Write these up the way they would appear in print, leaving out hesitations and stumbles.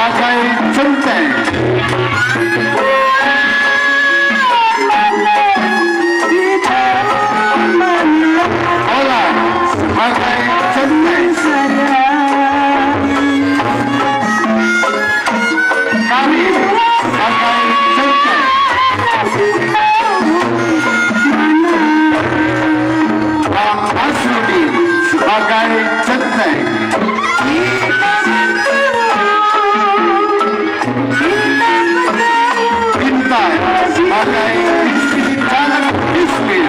sebagai centeng. Olah sebagai centeng. Kami sebagai centeng. Bang Asrudi sebagai centeng. Bintai sebagai istri jalan miskin.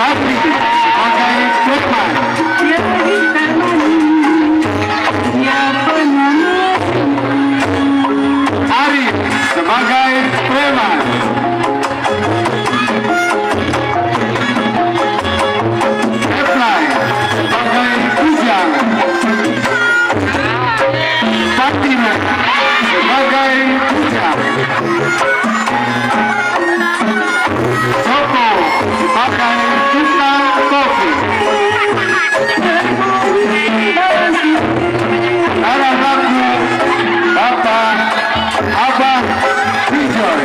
Kami sebagai preman. Arif sebagai preman. Eplai sebagai bujang. Fatima sebagai bujang. Joko sebagai tukang kopi. Arah lagu Bapak Abah Bijoy.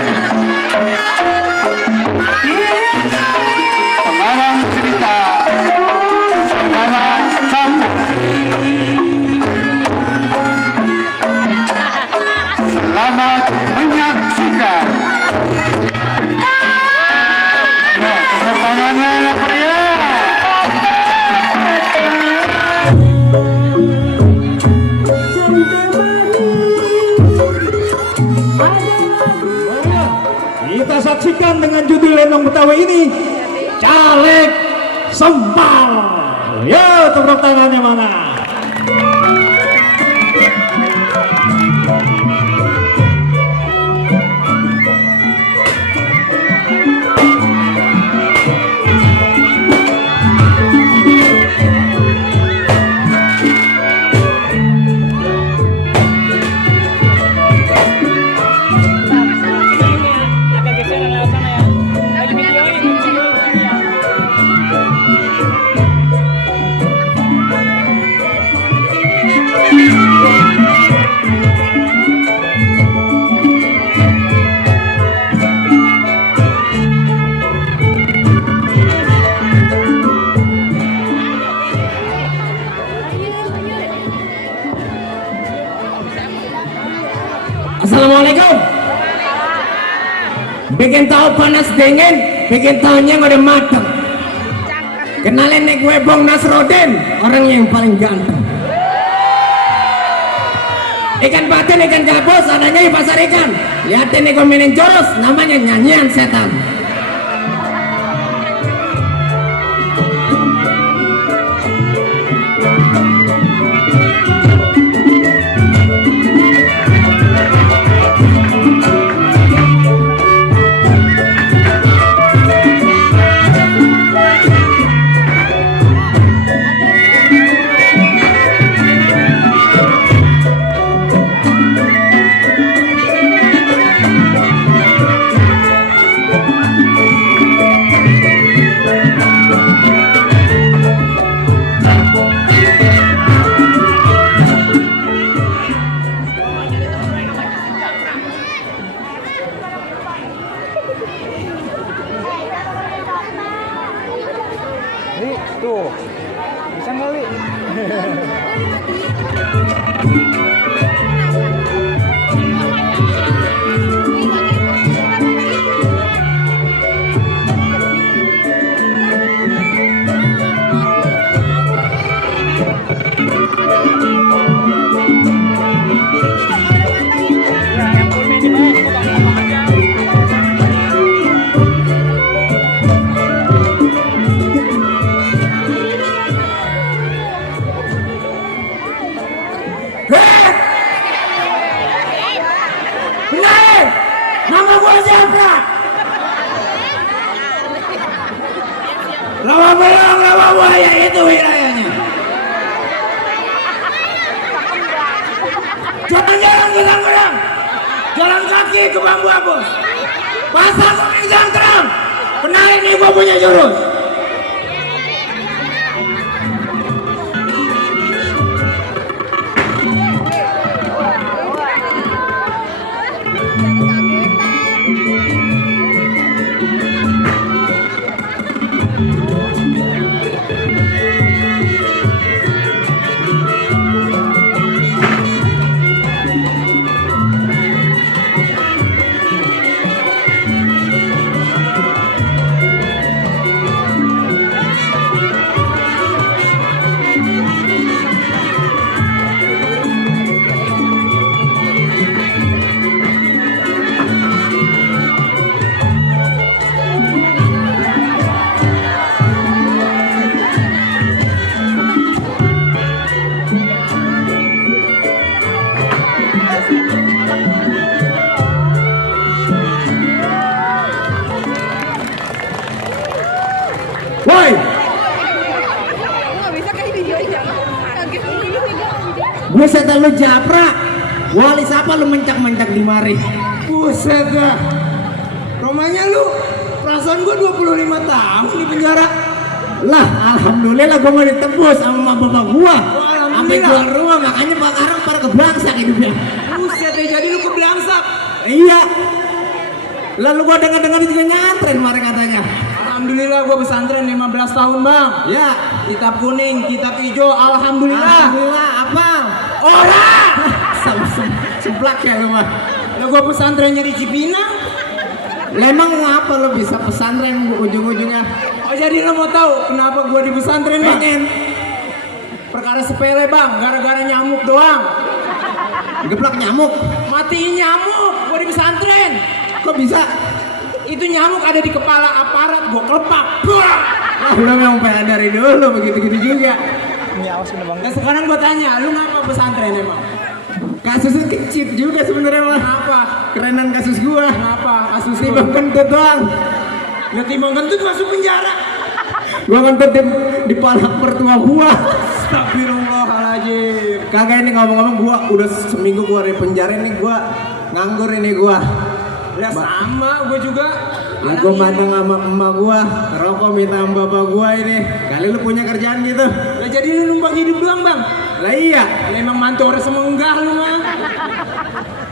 Pengarang cerita Saudara Campur. Selamat menyaksikan. Nah, tepuk tangannya apa ya? Kita saksikan dengan judul Lenong Betawi ini, Caleg Sempal. Yo, tepuk tangannya mana? Assalamualaikum. Bikin tahu panas dingin, bikin tahunya udah matang. Kenalin nih gue Bang Nasrodin, orang yang paling ganteng. Ikan patin, ikan gabus, adanya di pasar ikan. Lihatin nih gue mainin jurus, namanya nyanyian setan. Tuh, bisa nggak, Li? Rawa Belong, Rawa Buaya itu wilayahnya. Jalan-jalan gedang-gedang, jalan kaki ke bambu abus, pasar kuning terang. Kenalin nih gua punya jurus. Buset dah lu japrak. Wali siapa lu mencak-mencak di mari? Buset dah. Romanya lu, perasaan gua 25 tahun di penjara. Lah, alhamdulillah gua mau ditebus sama bapak gua. Sampai keluar rumah, makanya sekarang pada keblangsak hidupnya. Buset deh, jadi lu keblangsak. Iya. Lalu gua dengar-dengar juga nyantren kemarin katanya. Alhamdulillah gua pesantren 15 tahun, Bang. Ya, kitab kuning, kitab hijau, alhamdulillah. Alhamdulillah, apa? Ora. Seblak ya lu mah. Lah gua pesantrennya di Cipinang. Lah emang ngapa lu bisa pesantren ujung-ujungnya? Oh, jadi lu mau tahu kenapa gua di pesantren? Pengen. Perkara sepele, Bang, gara-gara nyamuk doang. Geplak nyamuk? Matiin nyamuk, gua di pesantren. Kok bisa? Itu nyamuk ada di kepala aparat, gua kelepak. Wah, udah memang pengen dari dulu begitu-gitu juga. Nah, sekarang gua tanya, lu ngapa pesantren emang? Kasusnya kecil juga sebenarnya mah. Kenapa? Kerenan kasus gua. Kenapa? Kasus timbang kentut doang. Ya timbang kentut masuk penjara. Gua kentut di palak mertua gua. Astagfirullahaladzim. Kagak ini ngomong-ngomong gua udah seminggu gua dari penjara ini gua nganggur ini gua. Ya sama gua juga. Aku matang sama emak gua, rokok minta sama bapak gua ini. Kali lu punya kerjaan gitu. Lah jadi lu numpang hidup doang, Bang? Lah iya. Lah emang mantu orang semenggah lu mah.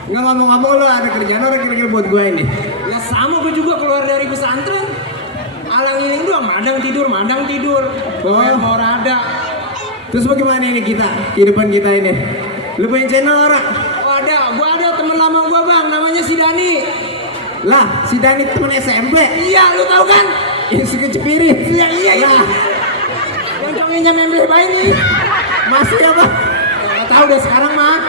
Nggak ngomong-ngomong lu ada kerjaan orang kira-kira buat gua ini. Ya sama gua juga keluar dari pesantren. Alang ini doang, madang tidur. Oh, mau rada. Terus bagaimana ini kita, kehidupan kita ini? Lu punya channel orang? Oh gua ada temen lama gua, Bang, namanya si Dani. Lah, si Dani temen SMP? Iya, lu tahu kan? Yang suka cepirit. Iya. Yang cowoknya memble bayi nih. Masih apa? Nggak tahu deh sekarang mah.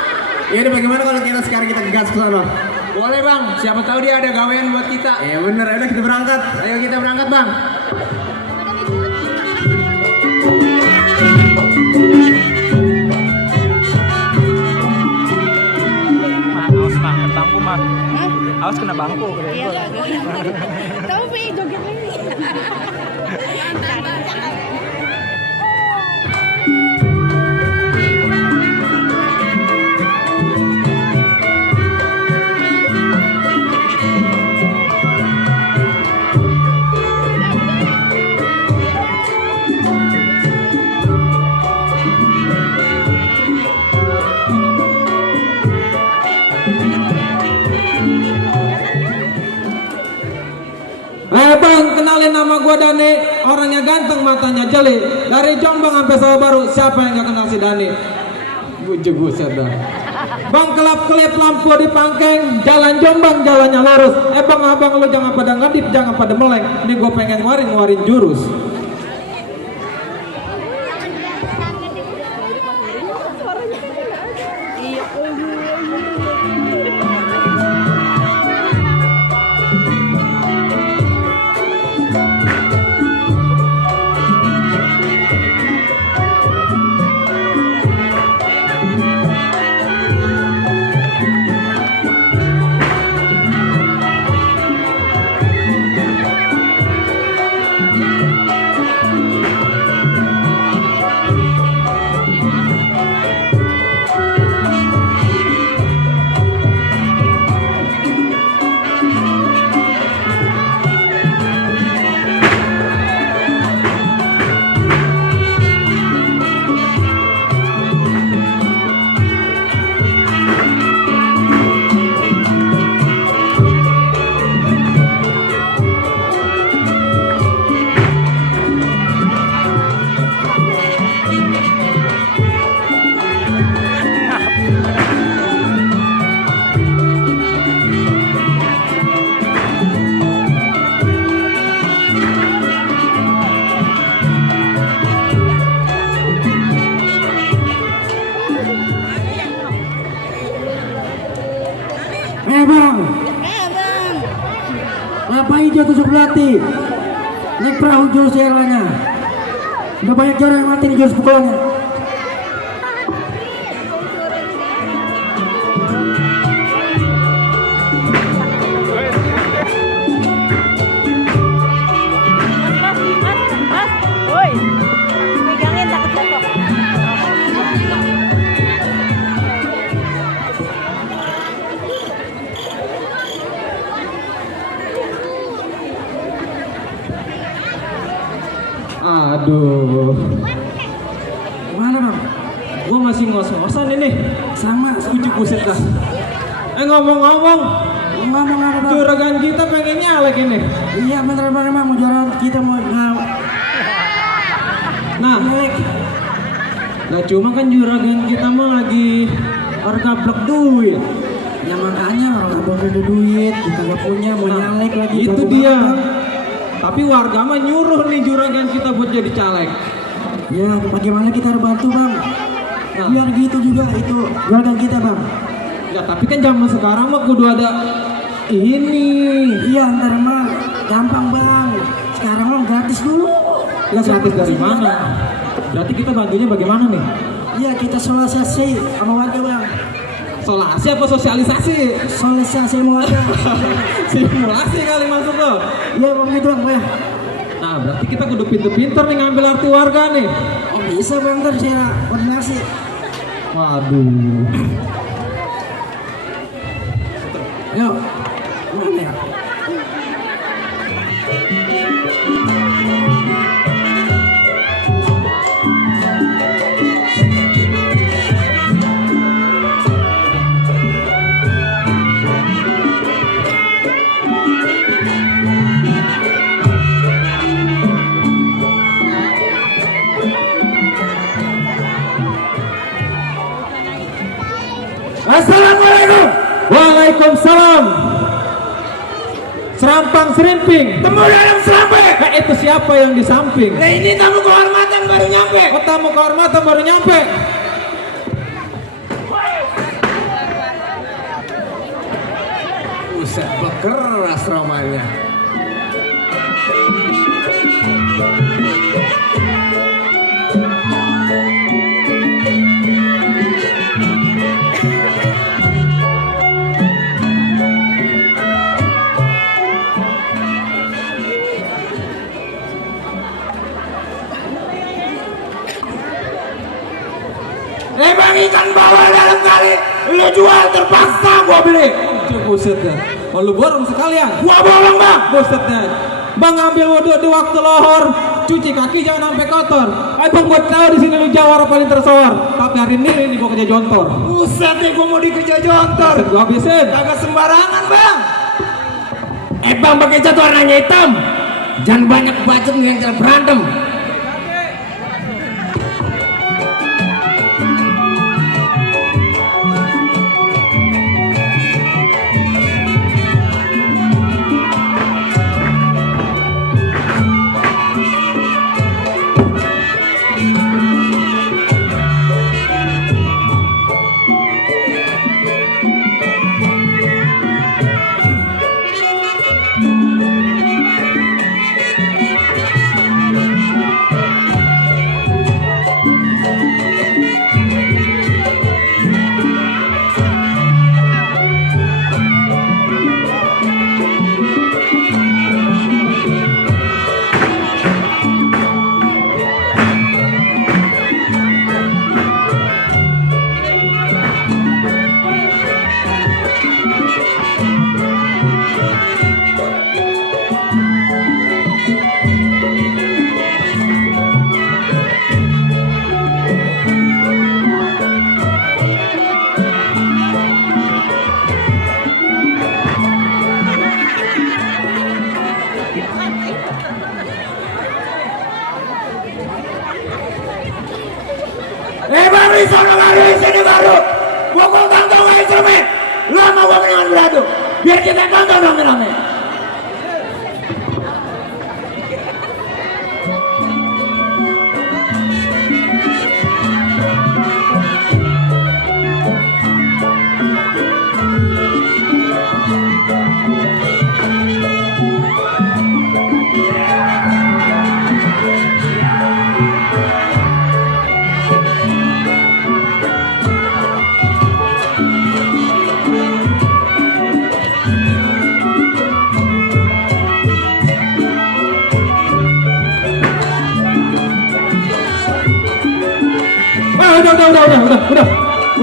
Ya udah, bagaimana kalau sekarang kita gas ke sana? Boleh, Bang, siapa tahu dia ada gawean buat kita. Iya bener, udah kita berangkat. Ayo kita berangkat, Bang. Awas mah, kena bangku mah. Awas kena bangku. Iya. Tapi joget lagi. Bang, kenalin nama gua Dani. Orangnya ganteng, matanya jeli. Dari Jombang sampai Sawah Baru, siapa yang gak kenal si Dani? Buset dah. Bang, kelap-kelip lampu di Pangkeng, jalan Jombang, jalannya lurus. Bang, abang lu jangan pada ngedip, jangan pada meleng. Ini gua pengen ngeluarin jurus. Bang, ngapain jatuh sebelati? Naik perahu jurus yang lainnya. Udah banyak orang yang mati di jurus pukulannya. Aduh. Gimana bang? Gua masih ngos-ngosan ini. Sama. Buset dah. Ngomong-ngomong, Ngomong apa bang? juragan kita pengen nyalek ini. Iya bener-bener bang, mau juara kita mau Nah, gak cuma kan juragan kita mah lagi harga blok duit. ya makanya orang abang punya duit, kita gak punya, mau nyalek lagi. Itu Bagus dia. banget, Bang. Tapi warga mah nyuruh nih juragan kita buat jadi caleg. Ya bagaimana kita harus bantu bang? Nah. Biar gitu juga itu juragan kita bang. Ya tapi kan zaman sekarang mah kudu ada ini. Iya ntar mah gampang bang. Sekarang mah gratis dulu. Ya gratis dari mana? Berarti kita bantunya bagaimana nih? Iya kita sosialisasi sama warga bang. Solasi apa sosialisasi? Sosialisasi sama warga. Simulasi kali masuk lo. Iya bang gitu bang ya. Nah berarti kita kudu pinter-pinter nih ngambil arti warga nih. Oh bisa bang ntar saya koordinasi. Waduh. Yuk. Mana ya? Assalamualaikum. Waalaikumsalam. Serampang serimping. Temu dalam seramping. Itu siapa yang di samping? Nah ini tamu kehormatan baru nyampe. Oh, tamu kehormatan baru nyampe. Buset bekeras romanya. Bang ikan bawal dalam kali lu jual terpaksa gua beli. Buset dah. Oh, lu borong sekalian. Gua bolong bang. Buset dah. Bang ambil wudhu di waktu lohor, cuci kaki jangan sampai kotor. Bang gua tahu di sini lu jawara paling tersohor. Tapi hari ini gua kerja jontor. Buset nih gua mau dikerja jontor. Gua habisin. Kagak sembarangan bang. Bang pakai cat warnanya hitam. Jangan banyak bacot yang berantem. Baru sono baru sini baru. Pukul kantong instrumen. Lama gua mendingan beradu. Biar kita tonton rame-rame.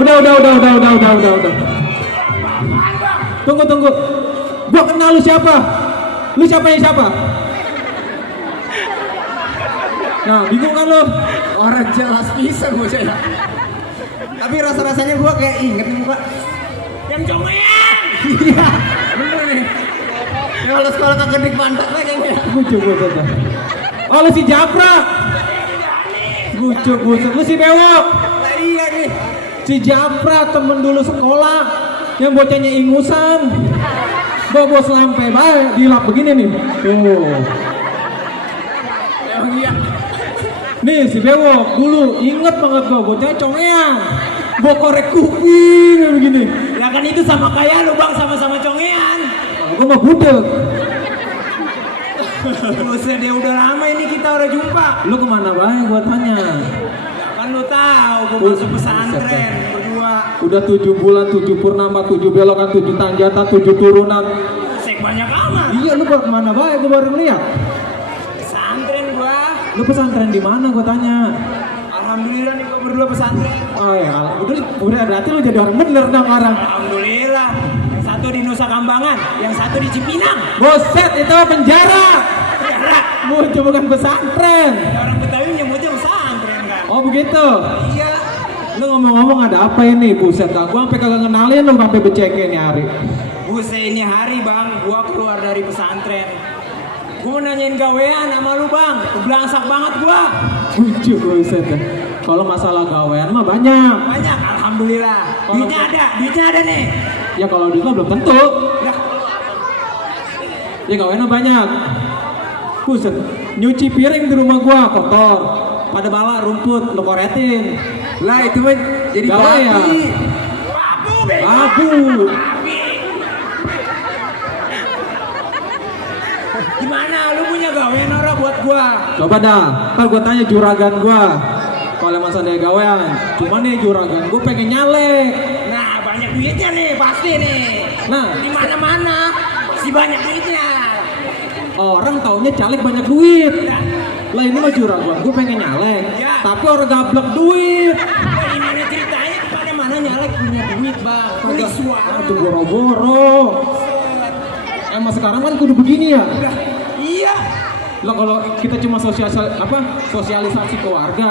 Udah. Tunggu. Gua kenal lu siapa? Lu siapa? Nah, bingung kan lo? Orang jelas pisan bocah ya. Tapi rasa-rasanya gua kayak inget nih muka. Yang congean. Iya, bener nih. Ya kalau sekolah kagak di pantat kayaknya. Bucuk buset dah. Oh lu si Japra. Bucuk buset, lu si Bewok. Nah, iya nih. Si Japra temen dulu sekolah yang bocahnya ingusan. Bawa selampe bae dilap begini nih. Tuh. Emang iya. Nih si Bewok dulu inget banget gua bocahnya congean. Bawa korek kuping kayak begini. Ya kan itu sama kayak lu Bang, sama-sama congean. Kalau gua mah budek. Buset, dia udah lama ini kita udah jumpa. Lu kemana bae gua tanya. Kan lu tahu gua masuk pesantren berdua. Udah 7 bulan, 7 purnama, 7 belokan, 7 tanjatan, 7 turunan. Sek banyak amat. Iya lu kemana bae gua baru lihat. Pesantren gua. Lu pesantren di mana gua tanya. Alhamdulillah nih gua berdua pesantren. Oh ya, udah berarti lu jadi orang bener dong orang. Alhamdulillah. Yang satu di Nusa Kambangan, yang satu di Cipinang. Boset itu penjara. Penjara. Bukan pesantren. Ya, orang Betawi nyebutnya pesantren kan. Oh begitu. Iya. Lu ngomong-ngomong ada apa ini? Buset dah, gua sampai kagak kenalin lu sampai becekin nih hari. Buset ini hari Bang, gua keluar dari pesantren. Gua mau nanyain gawean sama lu Bang, belangsak banget gua. Lucu buset dah. Kalau masalah gawean mah banyak. Banyak, alhamdulillah. Duitnya ada nih. Ya kalau duit mah belum tentu. Lah, Ya gawean mah banyak. Buset, nyuci piring di rumah gua kotor. Pada bala rumput lu koretin. lah itu mah jadi Gawean. babi. Babu, bego. Abu. Babi. Gimana lu punya gawean ora buat gua? Coba dah, ntar gua tanya juragan gua. Kalau masa dia gawean, cuman nih juragan gua pengen nyalek. Nah, banyak duitnya nih, pasti nih. Nah. Di mana-mana pasti banyak duitnya. Orang taunya caleg banyak duit. Lah ini mah juragan gua pengen nyalek, Ya. tapi orang gablek duit. Nah, gimana ceritanya? Pada mana nyalek punya duit, Bang? Beli suara. Aduh boro-boro. Emang sekarang kan kudu begini ya. Lah, iya. Lah kalau kita cuma sosialisasi ke warga,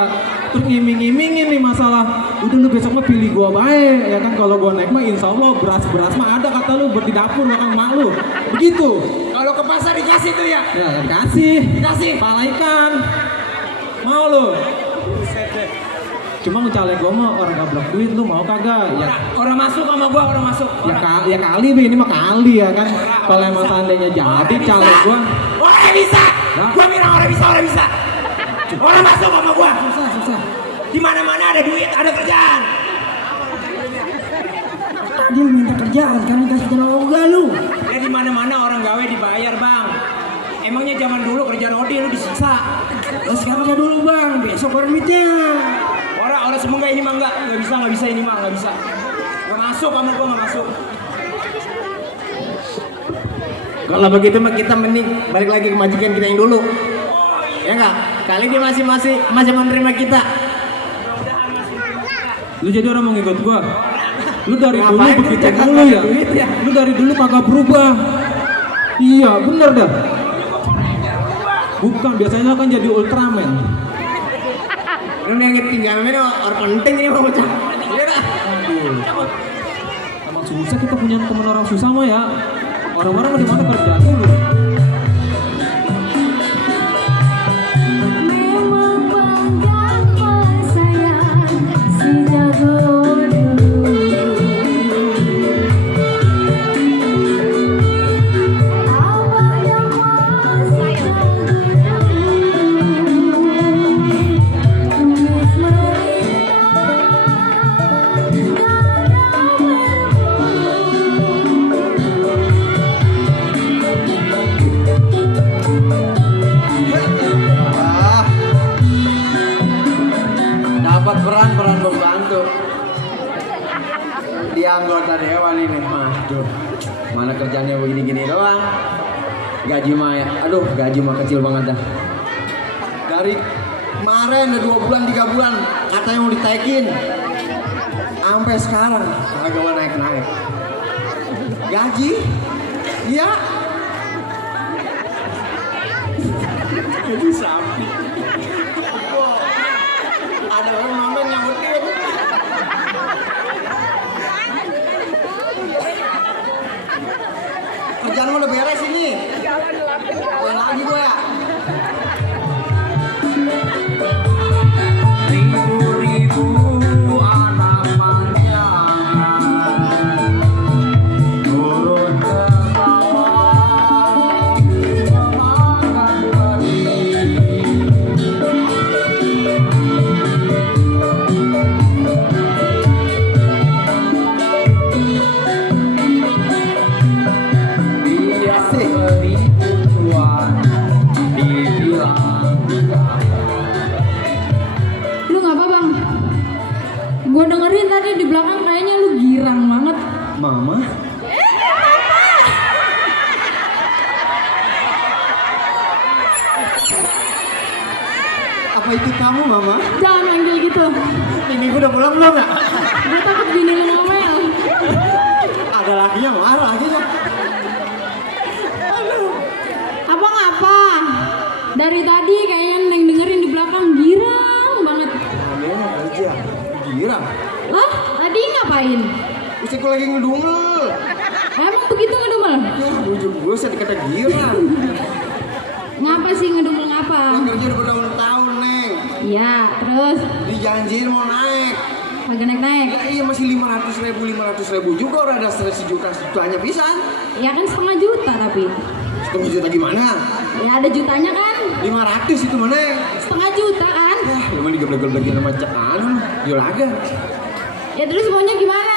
terus ngiming-ngimingin nih masalah, udah lu besok mah pilih gua baik, ya kan kalau gua naik mah insya Allah beras mah ada kata lu buat di dapur makan mak lu, begitu. Kalau ke pasar dikasih tuh ya. Ya kasih, Dikasih. pala ikan, mau lu. Cuma caleg gua mah orang gablek duit, lu mau kagak? Ya, Orang masuk sama gua, orang masuk. ya kali Be, ini mah kali ya kan. Kalau emang seandainya jadi caleg gua, Orang bisa. Nah. Gua bilang orang bisa, orang bisa. Orang masuk sama gua. susah. Di mana-mana ada duit, ada kerjaan. Tadi lu minta kerjaan, kan dikasih tenaga lu. Ya di mana-mana orang gawe dibayar, Bang. Emangnya zaman dulu kerja rodi lu disiksa. Lah sekarang aja dulu bang, besok baru duitnya. Orang semoga ini mah enggak bisa ini mah enggak bisa. Enggak masuk sama gua enggak masuk. Kalau begitu mah kita mending balik lagi ke majikan kita yang dulu. Ya enggak? Kali dia masih menerima kita. Lu jadi orang mau ngikut gua. Lu dari dulu Ngapain begitu kita dulu kagak ya. ada duit ya? Lu dari dulu kagak berubah. Iya, bener dah. Bukan, biasanya kan jadi Ultraman. Lu yang ketinggalan ini orang penting ini mau bocah. Iya dah. Emang susah kita punya temen orang susah mah ya. Orang-orang mah di mana kerja dulu. Memang bangga sayang si jago dulu. Abang yang masih jago tulis merintah Dapat peran membantu di anggota dewan ini. Aduh, mana kerjanya begini-gini doang. Gaji mah ya, aduh gaji mah kecil banget dah. Dari kemarin udah 2 bulan 3 bulan katanya mau ditaikin, sampai sekarang kagak mau naik. Gaji, iya. Gaji sapi. tadi di belakang kayaknya lu girang banget. Mama? Apa itu kamu, Mama? Jangan manggil gitu. Ini udah pulang belum ya? Gue takut bini lu ngomel. Ada lakinya marah lakinya. Abang apa? Dari tadi kayaknya Neng dengerin di belakang girang banget. Kamu mau kerja? Girang. Lah, tadi ngapain? Istriku lagi ngedumel. Emang begitu ngedumel? Ya, bujuk gue saya dikata girang. Ngapa sih ngedumel ngapa? Yang kerja udah bertahun-tahun, Neng. Iya, terus Dijanjiin mau naik. kagak naik-naik. Ya, iya masih 500.000 juga orang ada 1 juta pisan. Ya kan 1,5 juta tapi. 1 juta gimana? Ya ada jutanya kan? 500 itu mana? 1,5 juta kan? Ya, lu mah digeblek-geblekin sama anu, Jolaga. Ya terus maunya gimana?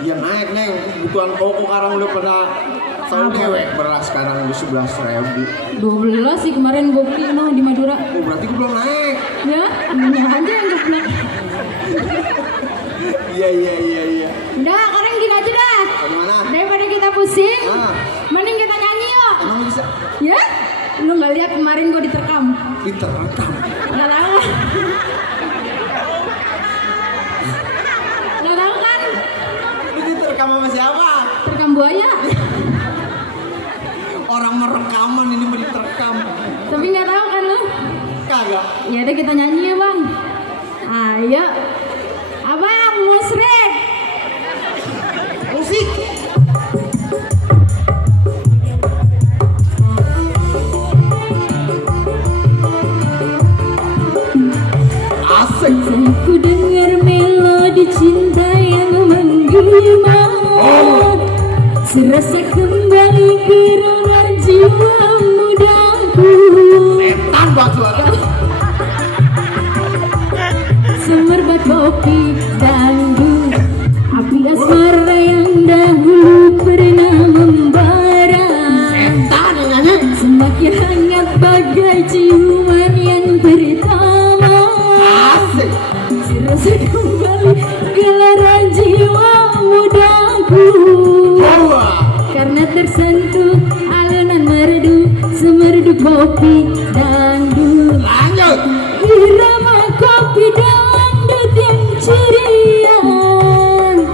Iya naik, Neng. Kebutuhan pokok sekarang udah pada tahu Apa? dewek beras sekarang udah 11.000. 12 sih kemarin gue beli noh di Madura. Oh, berarti gue belum naik. Ya, temennya aja yang geblek. Iya. Udah, sekarang gini aja dah. Bagaimana? Daripada kita pusing, Ah. mending kita nyanyi yuk. Emang lu bisa Ya? Lu nggak lihat kemarin gue diterkam? diterekam? Nggak tahu. Nggak tahu kan? Lu diterekam sama siapa? Terekam buaya. Orang merekaman ini mau diterekam. Tapi nggak tahu kan lu? Kagak. Ya udah kita nyanyi ya bang. Ayo, abang musrik. Musik. Asik. Ku dengar melodi cinta yang menggema. Serasa kembali ke rela jiwa mudaku. Setan batu ada. Semerbak kopi dangdut, api asmara yang dahulu pernah membara. Setan yang nyanyi. Semakin hangat bagai ciuman yang pertama. Asik. Serasa kembali gelaran jiwa mudaku. Bawa. Karena tersentuh alunan merdu, semerdu kopi dangdut. Lanjut. Irama kopi dangdut yang ceria,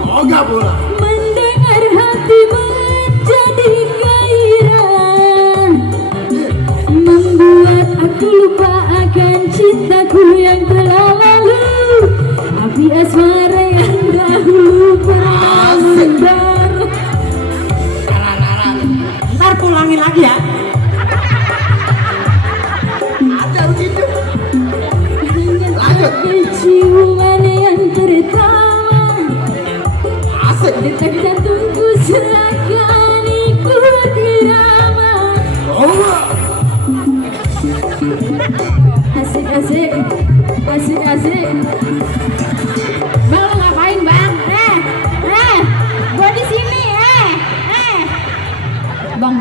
Oga pula. mendengar hati menjadi gairah, membuat aku lupa akan cintaku yang telah lalu. Api asmara yang dahulu pernah membara. Ntar pulangin lagi ya. Ada begitu. Lanjut. Ciuman yang pertama, Asik. detak jantungku seakan ikut irama. Bawa. Asik. Bang lo ngapain bang? Gua di sini. Bang.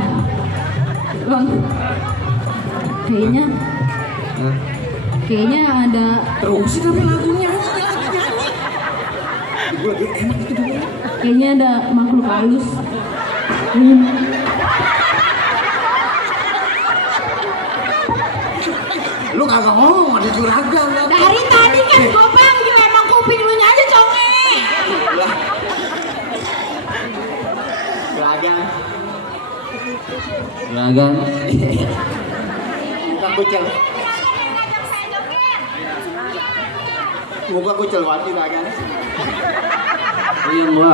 Kayaknya ada. Terusin tapi lagunya. Gue lagi enak itu dulu. Kayaknya ada makhluk halus. Lu kagak ngomong ada juragan. Dari tadi kan gue panggil emang kuping lu aja conge. Lah. Juragan. Muka kucel. Muka kucel banget juragan. Iya gua.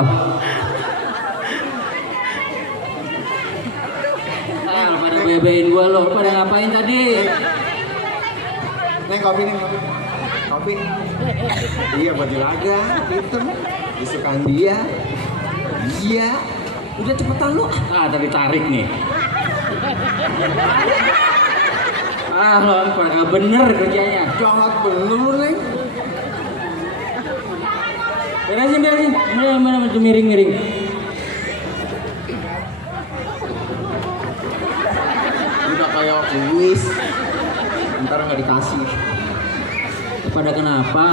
Pada bebein gua lo, pada ngapain tadi? Neng kopi nih kopi. Kopi. Iya buat juragan. Hitam. Disukaan dia. Iya. Udah cepetan lu. Ah, tadi tarik nih. Ah, lo kagak bener kerjanya. Jahat bener lu, Neng. Beresin. Mana tuh miring. Udah kayak kuis. Ntar nggak dikasih. Pada kenapa?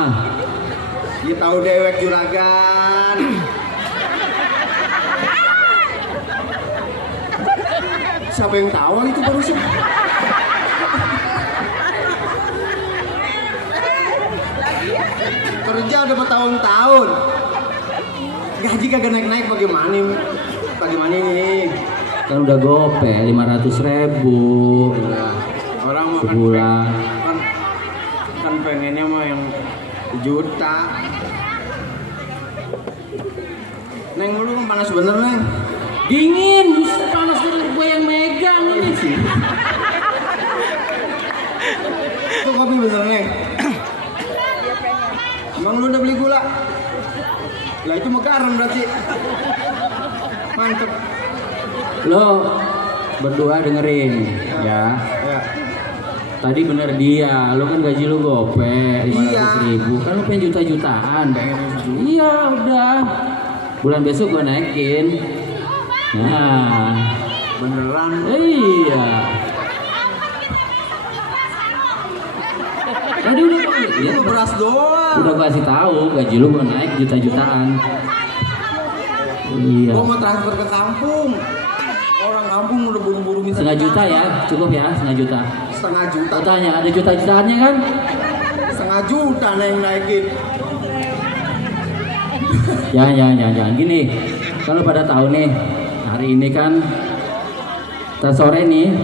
Dia tahu dewek juragan. Siapa yang tahu itu barusan? Kerja udah bertahun-tahun. Gaji kagak naik-naik bagaimana? Bagaimana ini? Kan udah gope 500.000 Orang makan sebulan. kan pengennya mah yang juta. Neng lu kan panas bener Neng. Dingin, justru panas dari gue yang megang ini sih. Itu kopi bener Neng. Emang lu udah beli gula? Lah itu mekaran berarti. Mantep. Lo berdua dengerin ya. Ya. Tadi bener dia, lo kan gaji lo gope 500.000, kan lo pengen juta-jutaan. Iya udah, bulan besok gue naikin. Nah, Beneran. iya. Tadi udah ya, Itu beras doang. udah gue kasih tahu gaji lo gue naik juta-jutaan. Iya. Gua mau transfer ke kampung. Orang kampung udah buru-buru minta 1,5 juta ya, cukup ya 1,5 juta. 1,5 juta. Tanya ada juta-jutaannya kan? 1,5 juta Neng naikin. Jangan gini. Kalau pada tahu nih, hari ini kan sore nih,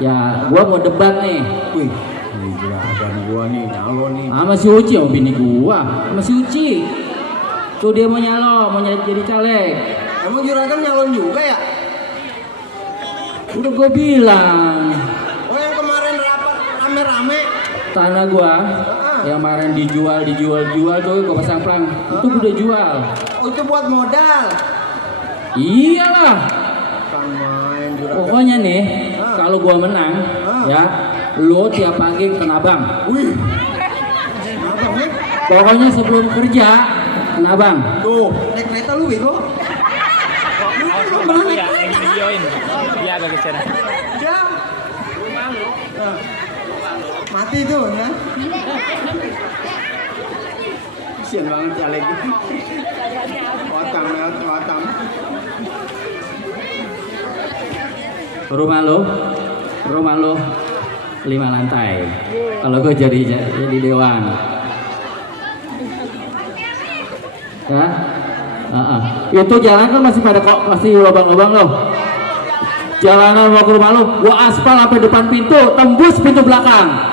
ya gua mau debat nih. Wih, ini juragan gua nih nyalon nih. Sama si Uci, sama bini gua, sama si Uci. Tuh dia mau nyalon, mau jadi caleg. Emang juragan nyalon juga ya? Udah gua bilang, Oh yang kemarin rapat rame-rame. tanah gua yang kemarin dijual tuh gua pasang plang, itu gua udah jual. Oh itu buat modal. Iyalah. Kan main juragan. Pokoknya nih, kalau gua menang, ya, lo tiap pagi ke Nabang. Wih. Abang nih. Pokoknya sebelum kerja, ke Nabang. Tuh, naik kereta lu bego. Iya, yang di videoin. Iya agak geser. Jam. Mati tuh, ya. Kasian banget caleg. Watang. Rumah lo 5 lantai. Kalau gue jadi dewan. Ya, itu jalan kan masih lubang-lubang loh. Jalanan mau ke rumah lo, gua aspal sampai depan pintu, tembus pintu belakang.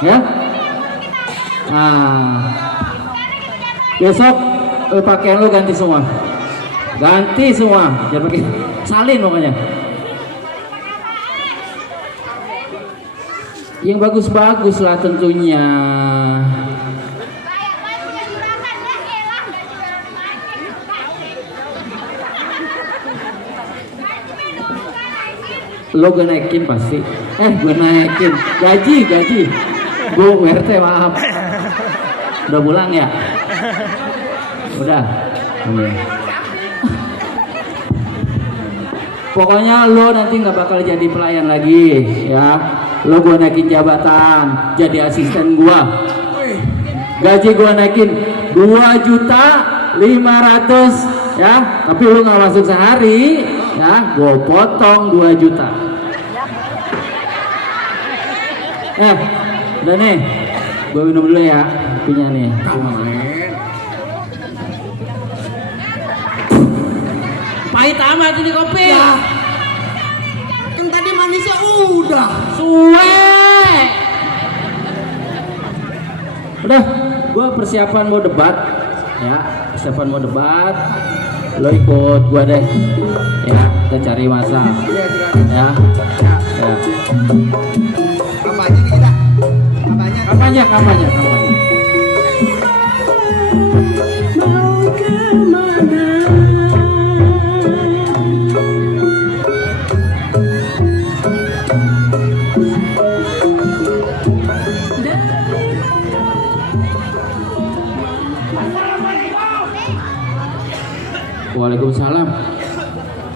Ya, nah, besok pakaian lo ganti semua, jangan pakai salin pokoknya. Yang bagus-bagus lah tentunya. Lo gue naikin pasti. Gue naikin gaji. Bu RT maaf. Udah pulang ya? Udah. Oke. Pokoknya lo nanti nggak bakal jadi pelayan lagi, ya. Lo gue naikin jabatan, jadi asisten gua. Gaji gua naikin 2.500.000, ya. Tapi lo nggak masuk sehari, ya. Gua potong 2 juta. Udah nih, gua minum dulu ya, kopinya nih. Pahit amat ini kopi. Ya. Kan tadi manisnya udah. Suwe. Udah, gua persiapan mau debat. Ya, Lo ikut gua deh. Ya, kita cari masa. Iya, juragan. Ya. Kampanye nih kita. Kampanye. Kampanye. Mau kemana? Waalaikumsalam.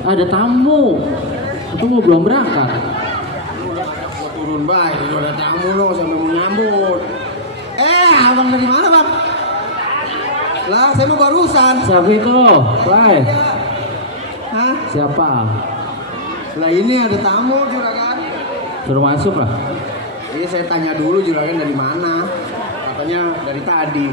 Ada tamu. Atau mau belum berangkat? ampun, baik. Udah ada tamu lo sampai mau nyambut. Abang dari mana, Bang? Lah, saya mau barusan. Siapa itu? Lai. Hah? Siapa? Lah ini ada tamu juragan. Suruh masuk lah. Iya, saya tanya dulu juragan dari mana. Katanya dari tadi.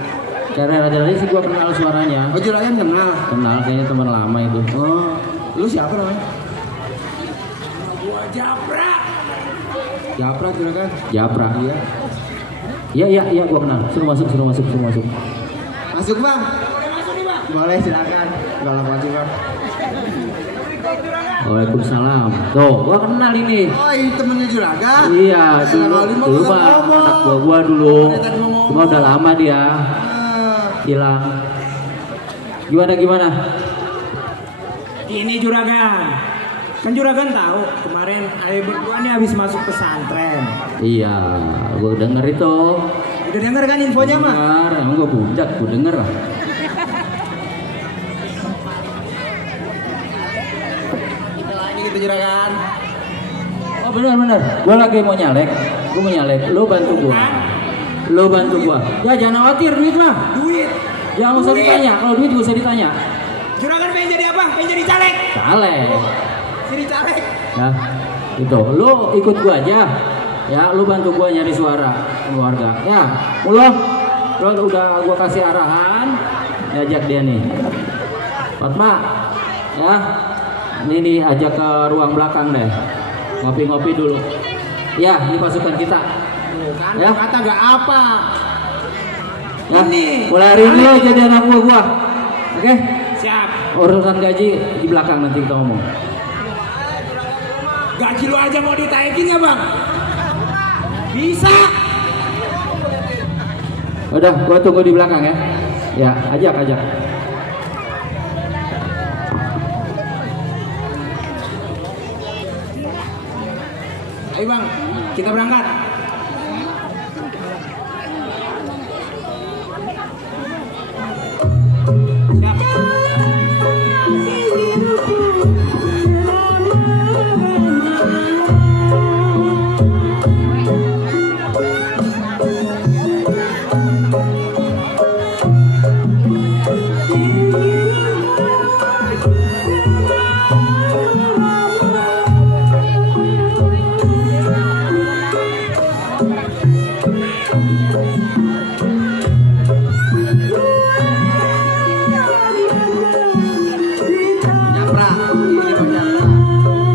Karena tadi sih gua kenal suaranya. Oh, juragan kenal. Kenal, kayaknya teman lama itu. Oh, lu siapa namanya? Gua Japra. Japra juragan. Japra. Iya. Iya, gua kenal. Suruh masuk. Masuk, Bang. Boleh, silakan. Enggak lama aja, Bang. Waalaikumsalam. Tuh, gua kenal ini. Oh, ini temennya juragan. Iya, dulu Pak, anak gua dulu. Cuma udah lama dia hilang. Gimana? Ini juragan. Kan juragan tahu kemarin ayah berdua nih habis masuk pesantren. Iya, gua denger itu. Udah denger kan infonya mah? Dengar, emang gua budak, gua denger. Gitu juragan. Oh benar. Gua lagi mau nyalek. Lu bantu gua. Ya jangan khawatir duit mah. Duit. Jangan usah ditanya. Kalau duit gak usah ditanya. Juragan pengen jadi apa? Pengen jadi caleg. Caleg. Jadi caleg. Nah, itu. Lu ikut gua aja. Ya, lu bantu gua nyari suara keluarga. Ya, lu udah gua kasih arahan. Ajak dia nih. Fatma. Ya. Ini ajak ke ruang belakang deh. Ngopi-ngopi dulu. Ya, ini pasukan kita. Kan Ya. kata gak apa. Ya, mulai hari ini lo jadi anak gua. Oke? Siap. Urusan gaji di belakang nanti kita ngomong. Gaji lu aja mau ditaikin ya bang? Bisa. Udah, gua tunggu di belakang ya. Ya, ajak. Ayo bang, kita berangkat. Siap.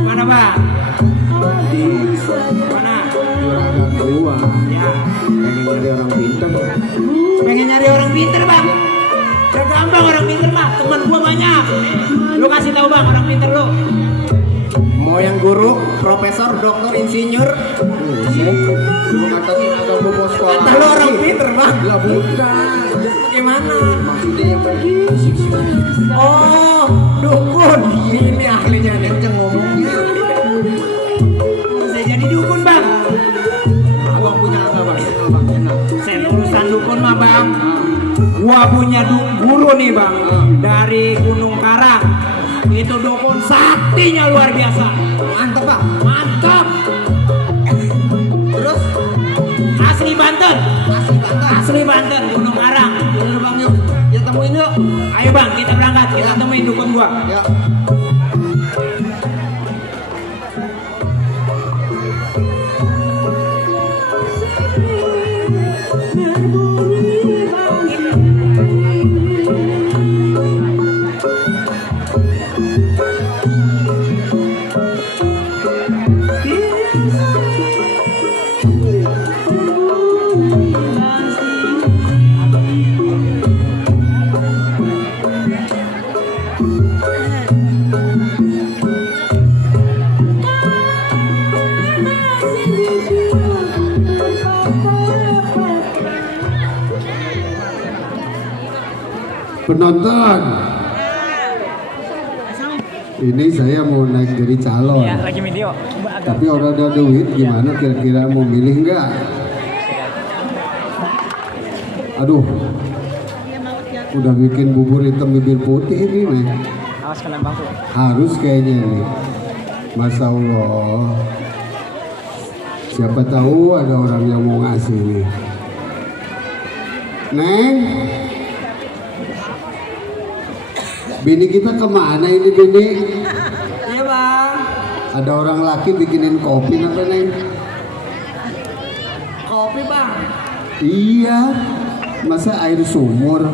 Mana bang? Mana? Juragan gua. Ya. Pengen nyari orang pintar. Pengen nyari orang pinter bang? Gak gampang orang pinter mah, teman gua banyak. Lu kasih tahu bang orang pinter lu. Mau yang guru, profesor, dokter, insinyur. Lu katakin agak bobo sekolah. Kata lu orang pinter bang? Lah bukan. Gimana? Maksudnya yang kayak Oh, dukun. ini ahlinya kenceng ngomongnya. Bisa jadi dukun bang? Abang punya apa bang? Enak. Saya urusan dukun mah bang. Gua punya guru nih bang dari Gunung Karang. Itu dukun saktinya luar biasa. Mantap bang. Mantap. Terus Asli Banten. Asli Banten Gunung Karang. udah bang yuk. Ya temuin yuk. Ayo bang kita berangkat kita temuin dukun gua. Ya. Penonton, ini saya mau naik jadi calon. Iya, lagi video. Tapi orang ada duit, gimana kira-kira mau milih nggak? Aduh, udah bikin bubur hitam bibir putih ini nih. Awas kena bangku. Harus kayaknya nih. Masya Allah. Siapa tahu ada orang yang mau ngasih nih. Neng, bini kita kemana ini bini? Iya bang. Ada orang laki bikinin kopi apa Neng? Kopi bang. Iya, masa air sumur?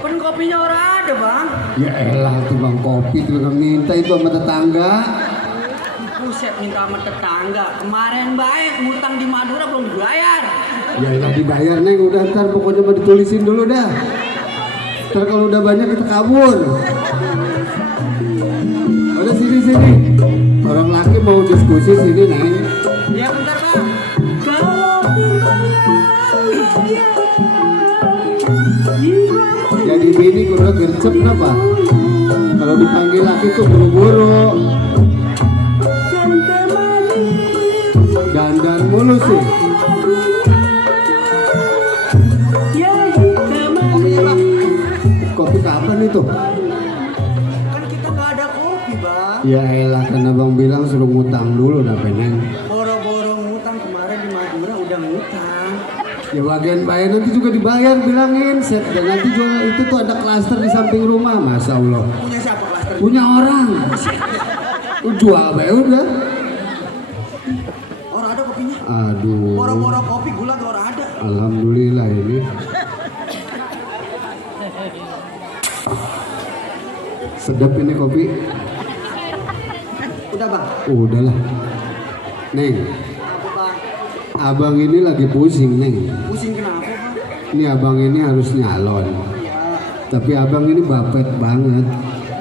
Kan kopinya orang ada bang. Ya elah tuh bang, kopi tuh yang minta itu sama tetangga. Buset minta sama tetangga. Kemarin baik ngutang di Madura belum dibayar. Ya elah dibayar Neng, udah ntar pokoknya mau ditulisin dulu dah. Ntar kalau udah banyak kita kabur. Udah sini. Orang laki mau diskusi sini Neng. Ya bentar bang. Jadi bini kudu gercep kenapa? Kalau dipanggil laki tuh buru-buru. Dandan mulu sih. Kopi kapan itu? Kan kita nggak ada kopi bang. Ya elah kan abang bilang suruh ngutang dulu dah pengen. Boro-boro ngutang kemarin di Madura udah ngutang. Ya bagian bayar nanti juga dibayar bilangin set. Dan nanti juga itu tuh ada klaster di samping rumah. Masya Allah. Punya siapa klaster? Punya orang. Lu jual bayar udah. Orang ada kopinya. Aduh. Boro-boro kopi gula tuh orang ada. Alhamdulillah ini. Sedap ini kopi. Udah bang. Udahlah. Neng, Apa bang? abang ini lagi pusing Neng. Pusing kenapa bang? Ini abang ini harus nyalon. Ya. Tapi abang ini bapet banget.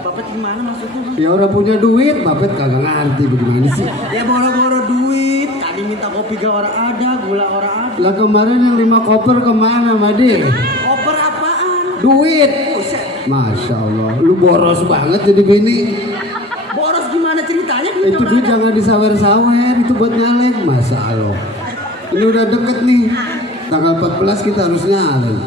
Bapak gimana maksudnya bang? Ya orang punya duit, bapet kagak ngerti bagaimana sih. Ya boro-boro duit. Tadi minta kopi gak orang ada, gula orang ada. Lah kemarin yang 5 koper kemana Made? Koper apaan? Duit. Buset. Masya Allah, lu boros banget jadi bini. Boros gimana ceritanya? Itu duit jangan disawer-sawer, itu buat nyalek. Masya Allah. Ini udah deket nih, tanggal 14 kita harus nyalek.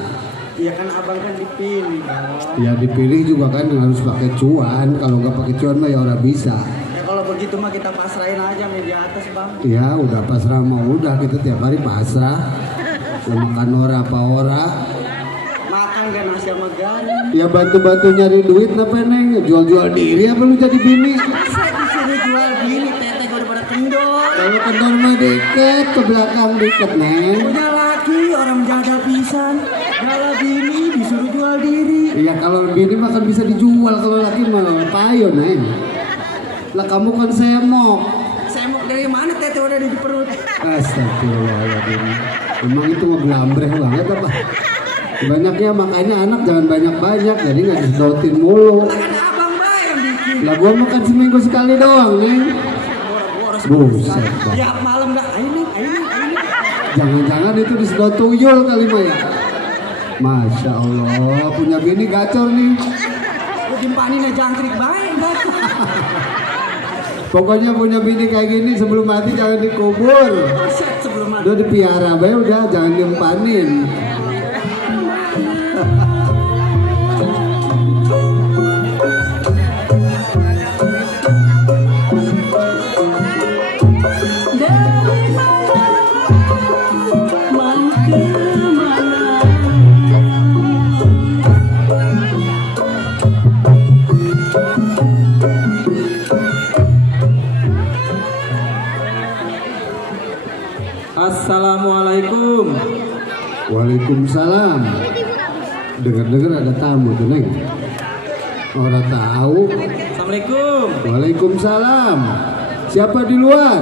Iya kan abang kan dipilih bang. Ya dipilih juga kan harus pakai cuan. Kalau nggak pakai cuan mah ya orang bisa. Ya kalau begitu mah kita pasrahin aja meja atas bang. Ya udah pasrah mah udah, kita tiap hari pasrah. Mau makan ora apa ora. Makan gak nasi sama garam. Ya bantu-bantu nyari duit apa Neng? Jual-jual diri apa lu jadi bini? Saya disuruh jual gini, tete gue udah pada kendor. Kalau kendor mah deket, ke belakang deket Neng. Punya laki, orang menjaga pisan. Gala bini, disuruh jual diri. Iya kalau bini mah kan bisa dijual, kalau laki mah payo Neng. Lah kamu kan semok. Semok dari mana tete udah di perut? Astagfirullahaladzim. Emang itu mah belambreh banget apa? Banyaknya makanya anak jangan banyak-banyak, jadi nggak disedotin mulu. Lah kan abang bae yang bikin. Lah gua makan seminggu sekali doang Neng. Boros. Buset dah. Tiap malam gak, ayo. Jangan-jangan itu disedot tuyul kali mah ya. Masya Allah, punya bini gacor nih. Lu timpanin jangkrik bae enggak? Pokoknya punya bini kayak gini sebelum mati jangan dikubur. Buset sebelum mati. Udah dipiara bae udah, jangan diempanin. Assalamualaikum. Waalaikumsalam. Dengar-dengar ada tamu tuh Neng. Orang tahu. Assalamualaikum. Waalaikumsalam. Siapa di luar?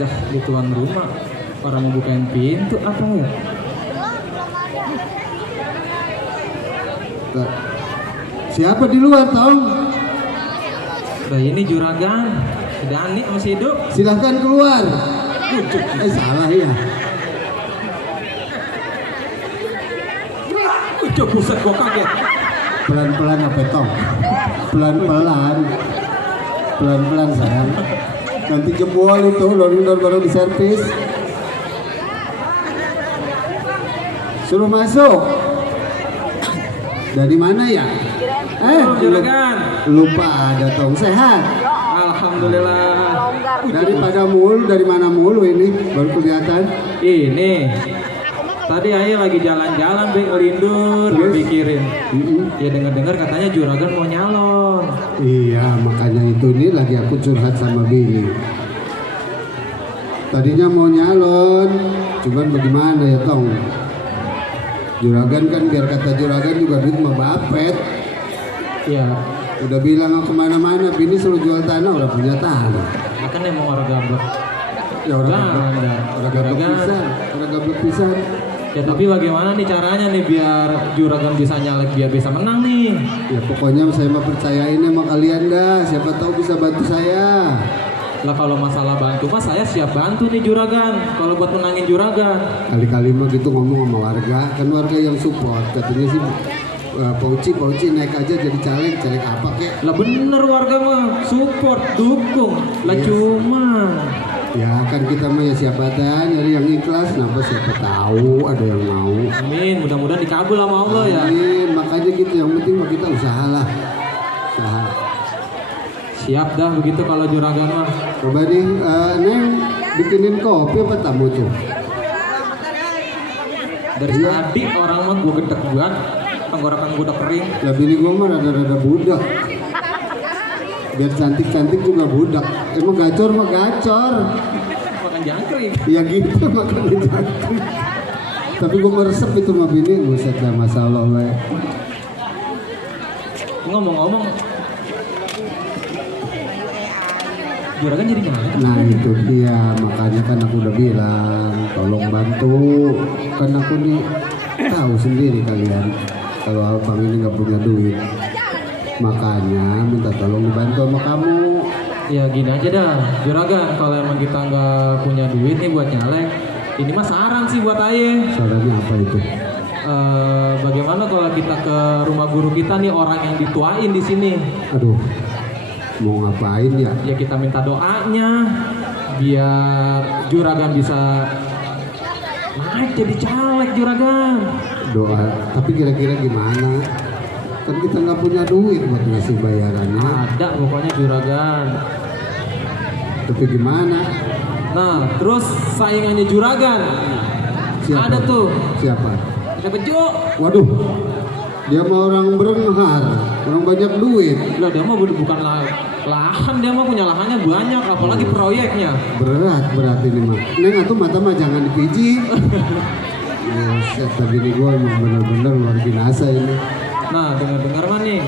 Dah di tuan rumah. Orang mau bukain pintu apa ya? Siapa di luar Tong? Nah ini juragan. Si Dani masih hidup. Silahkan keluar. Salah ya. Udah buset gua kaget. Pelan-pelan apa Tong? Pelan-pelan. Pelan-pelan sayang. Nanti jebol itu lorong baru diservis. Suruh masuk. Dari mana ya? Juragan. Lupa ada Tong. Sehat. Alhamdulillah. Daripada mulu, dari mana mulu ini baru kelihatan. Ini tadi Ayah lagi jalan-jalan be ngelindur, Terus? pikirin. Mm-mm. Ya dengar-dengar katanya juragan mau nyalon. Iya, makanya itu nih lagi aku curhat sama bini. Tadinya mau nyalon, cuman bagaimana ya Tong? Juragan kan biar kata juragan juga duit mah bapet. Ya, Udah bilang aku kemana-mana, bini selalu jual tanah, udah punya tanah. kan emang orang gablek. Ya orang Jangan, gablek, orang gablek Juragan. pisan, orang gablek pisan. Ya tapi bagaimana nih caranya nih biar juragan bisa nyalek, biar bisa menang nih? Ya pokoknya saya mah percayain sama kalian dah, siapa tahu bisa bantu saya. Lah kalau masalah bantu mas saya siap bantu nih juragan. Kalau buat menangin juragan. Kali-kali mah gitu ngomong sama warga, kan warga yang support, katanya sih Pauci naik aja jadi caleg apa kek? Lah bener warga mah support, dukung. Lah Yes. cuma Ya kan kita mah ya siapa dah nyari yang ikhlas, kenapa siapa tahu ada yang mau. amin, mudah-mudahan dikabul sama Allah ya. Amin, makanya gitu yang penting mah kita usahalah. Usaha. Siap dah begitu kalau juragan mah. Coba nih, Neng bikinin kopi apa tamu tuh? Dari tadi orang mah gue gedek banget, tenggorokan gue udah kering. Ya bini gua mah rada-rada budak. Biar cantik-cantik juga budak. Emang gacor mah gacor. Makan jangkrik. Ya gitu makanya cantik. Tapi gua meresep itu mah bini, buset dah masalah we. Ngomong-ngomong, juragan jadi nyalek. Nah itu dia, makanya kan aku udah bilang tolong bantu. Kan aku nih tahu sendiri kalian kalau abang ini nggak punya duit. Makanya minta tolong dibantu sama kamu. Ya gini aja dah, juragan kalau emang kita nggak punya duit nih buat nyalek, ini mah saran sih buat Aye. Sarannya apa itu? Bagaimana kalau kita ke rumah guru kita nih, orang yang dituain di sini? Aduh, mau ngapain ya? Ya kita minta doanya biar juragan bisa naik jadi caleg juragan. Doa, tapi kira-kira gimana? Kan kita nggak punya duit buat ngasih bayarannya. Ada pokoknya juragan. Tapi gimana? Nah terus saingannya juragan Siapa? ada tuh. Siapa? Ada Bejo. Waduh, dia mah orang berenghar, orang banyak duit. Lah dia mah bukan lahan, dia mah punya lahannya banyak, apalagi proyeknya. Berat ini mah. Neng atuh mata mah jangan dipiji. Buset, tapi ini gua emang bener-bener luar biasa ini. Nah dengar-dengar mah nih,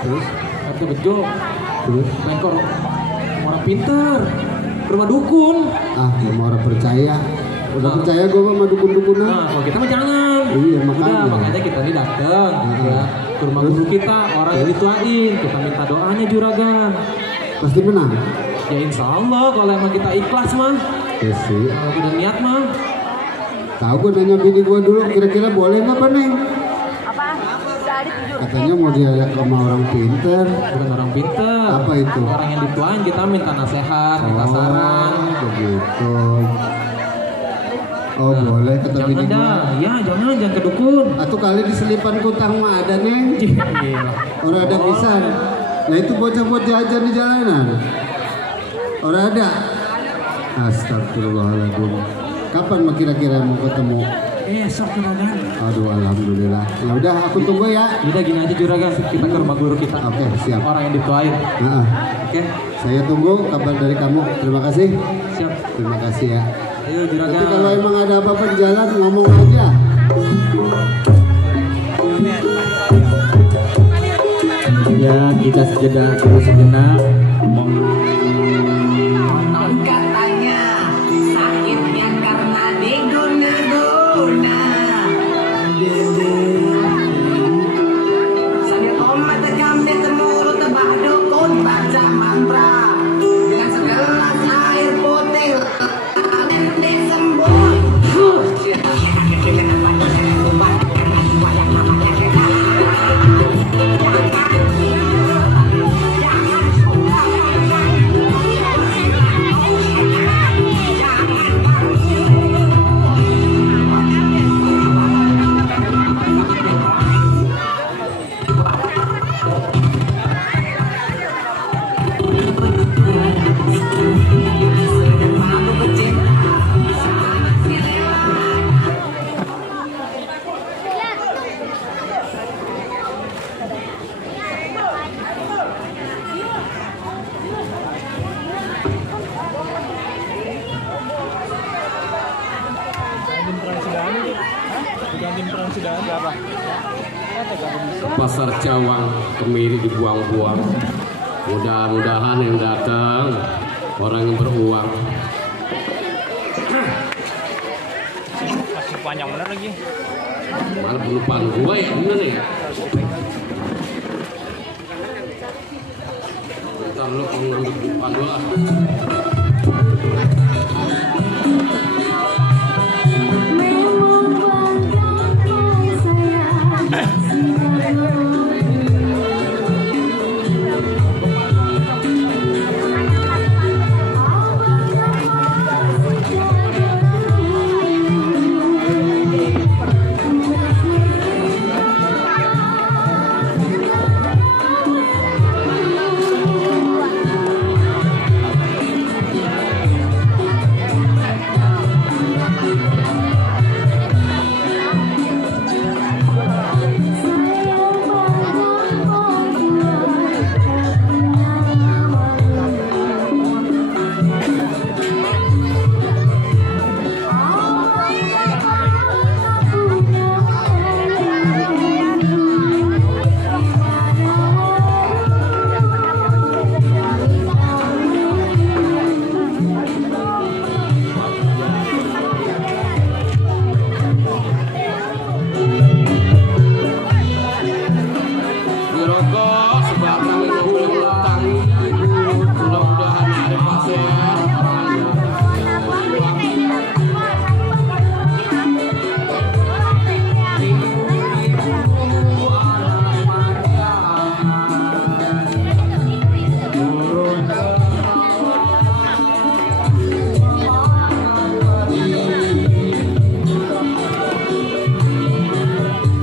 Terus, ada Bejo terus, nengkor orang pinter ke rumah dukun. mau orang percaya. Udah percaya gua sama dukun-dukunan. Nah kalau kita mah jangan. Iya, Udah, makanya. makanya kita nih dateng ya, ke rumah guru kita, orang yang dituain, kita minta doanya juragan. Pasti menang. Ya insya Allah kalau emang kita ikhlas mah, Ya sih. kalau udah niat mah. Tahu gue nanya bini gue dulu, kira-kira boleh nggak Pak Neng? Katanya mau diajak sama orang pinter. Bukan orang pinter. Apa itu? Orang yang dituain kita minta nasihat, minta saran. Begitu. Oh boleh kata Jangan bini gue. dah, ya jangan ke dukun. Atau kali di selipan kutang mah ada Neng. Gila. Orang ada pisan. Nah itu bocah-bocah jajan di jalanan. Orang ada. Astagfirullahaladzim. Kapan mah kira-kira mau ketemu? Esok juragan. Aduh alhamdulillah. Ya udah aku tunggu ya. Udah gini aja juragan, kita ke rumah guru kita. Oke siap. Orang yang dituain. Nah, Oke, saya tunggu kabar dari kamu. Terima kasih. siap. Terima kasih ya. Ayo juragan. Nanti kalau emang ada apa-apa di jalan ngomong aja. Ya kita sejenak dulu sejenak. Konon katanya sakitnya karena diguna-guna. Sambil tomat tegam di temurut tebak dukun baca mantra dengan segelas air putih dan disembuh. pasar Cawang, kemiri dibuang-buang. Mudah-mudahan yang datang orang yang beruang. Masih panjang bener lagi. Mana penupaan gue ya, gimana ya? Bentar lu kalau ngambil penupaan gue lah.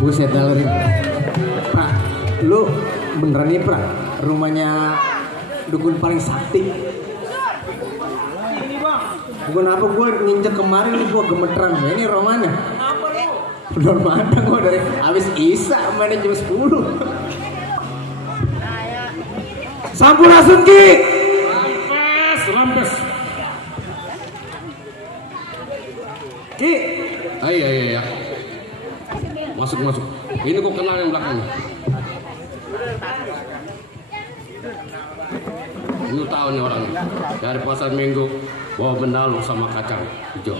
Buset dah Rin. Pra, lu beneran nih Pra, rumahnya dukun paling sakti. Bukan apa, gue nginjek kemarin nih gue gemeteran. Ya, ini rumahnya. Udah mana gue dari habis Isa mainnya jam 10. Sampurasun Ki. Rampes. Ki. Iya. Masuk. Ini kok kenal yang belakang. Lu tahu nih orang dari pasar Minggu bawa bendalu sama kacang hijau.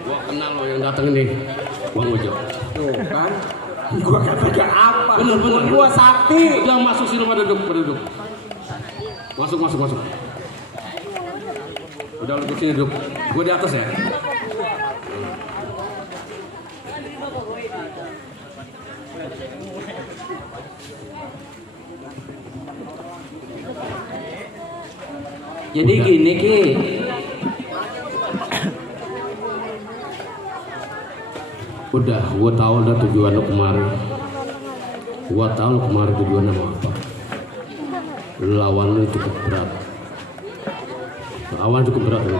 Gua kenal lo yang datang ini, Bang Ujo. Tuh kan, gua kata gak apa. Bener. Gua sakti. Udah masuk sini, rumah duduk. Masuk. Udah lu sini duduk. Gua di atas ya. Jadi gini Ki, udah, gua tahu udah tujuan lo kemarin. Gua tahu lo kemarin tujuannya mau apa. Lawan lo cukup berat. Lawan cukup berat lo.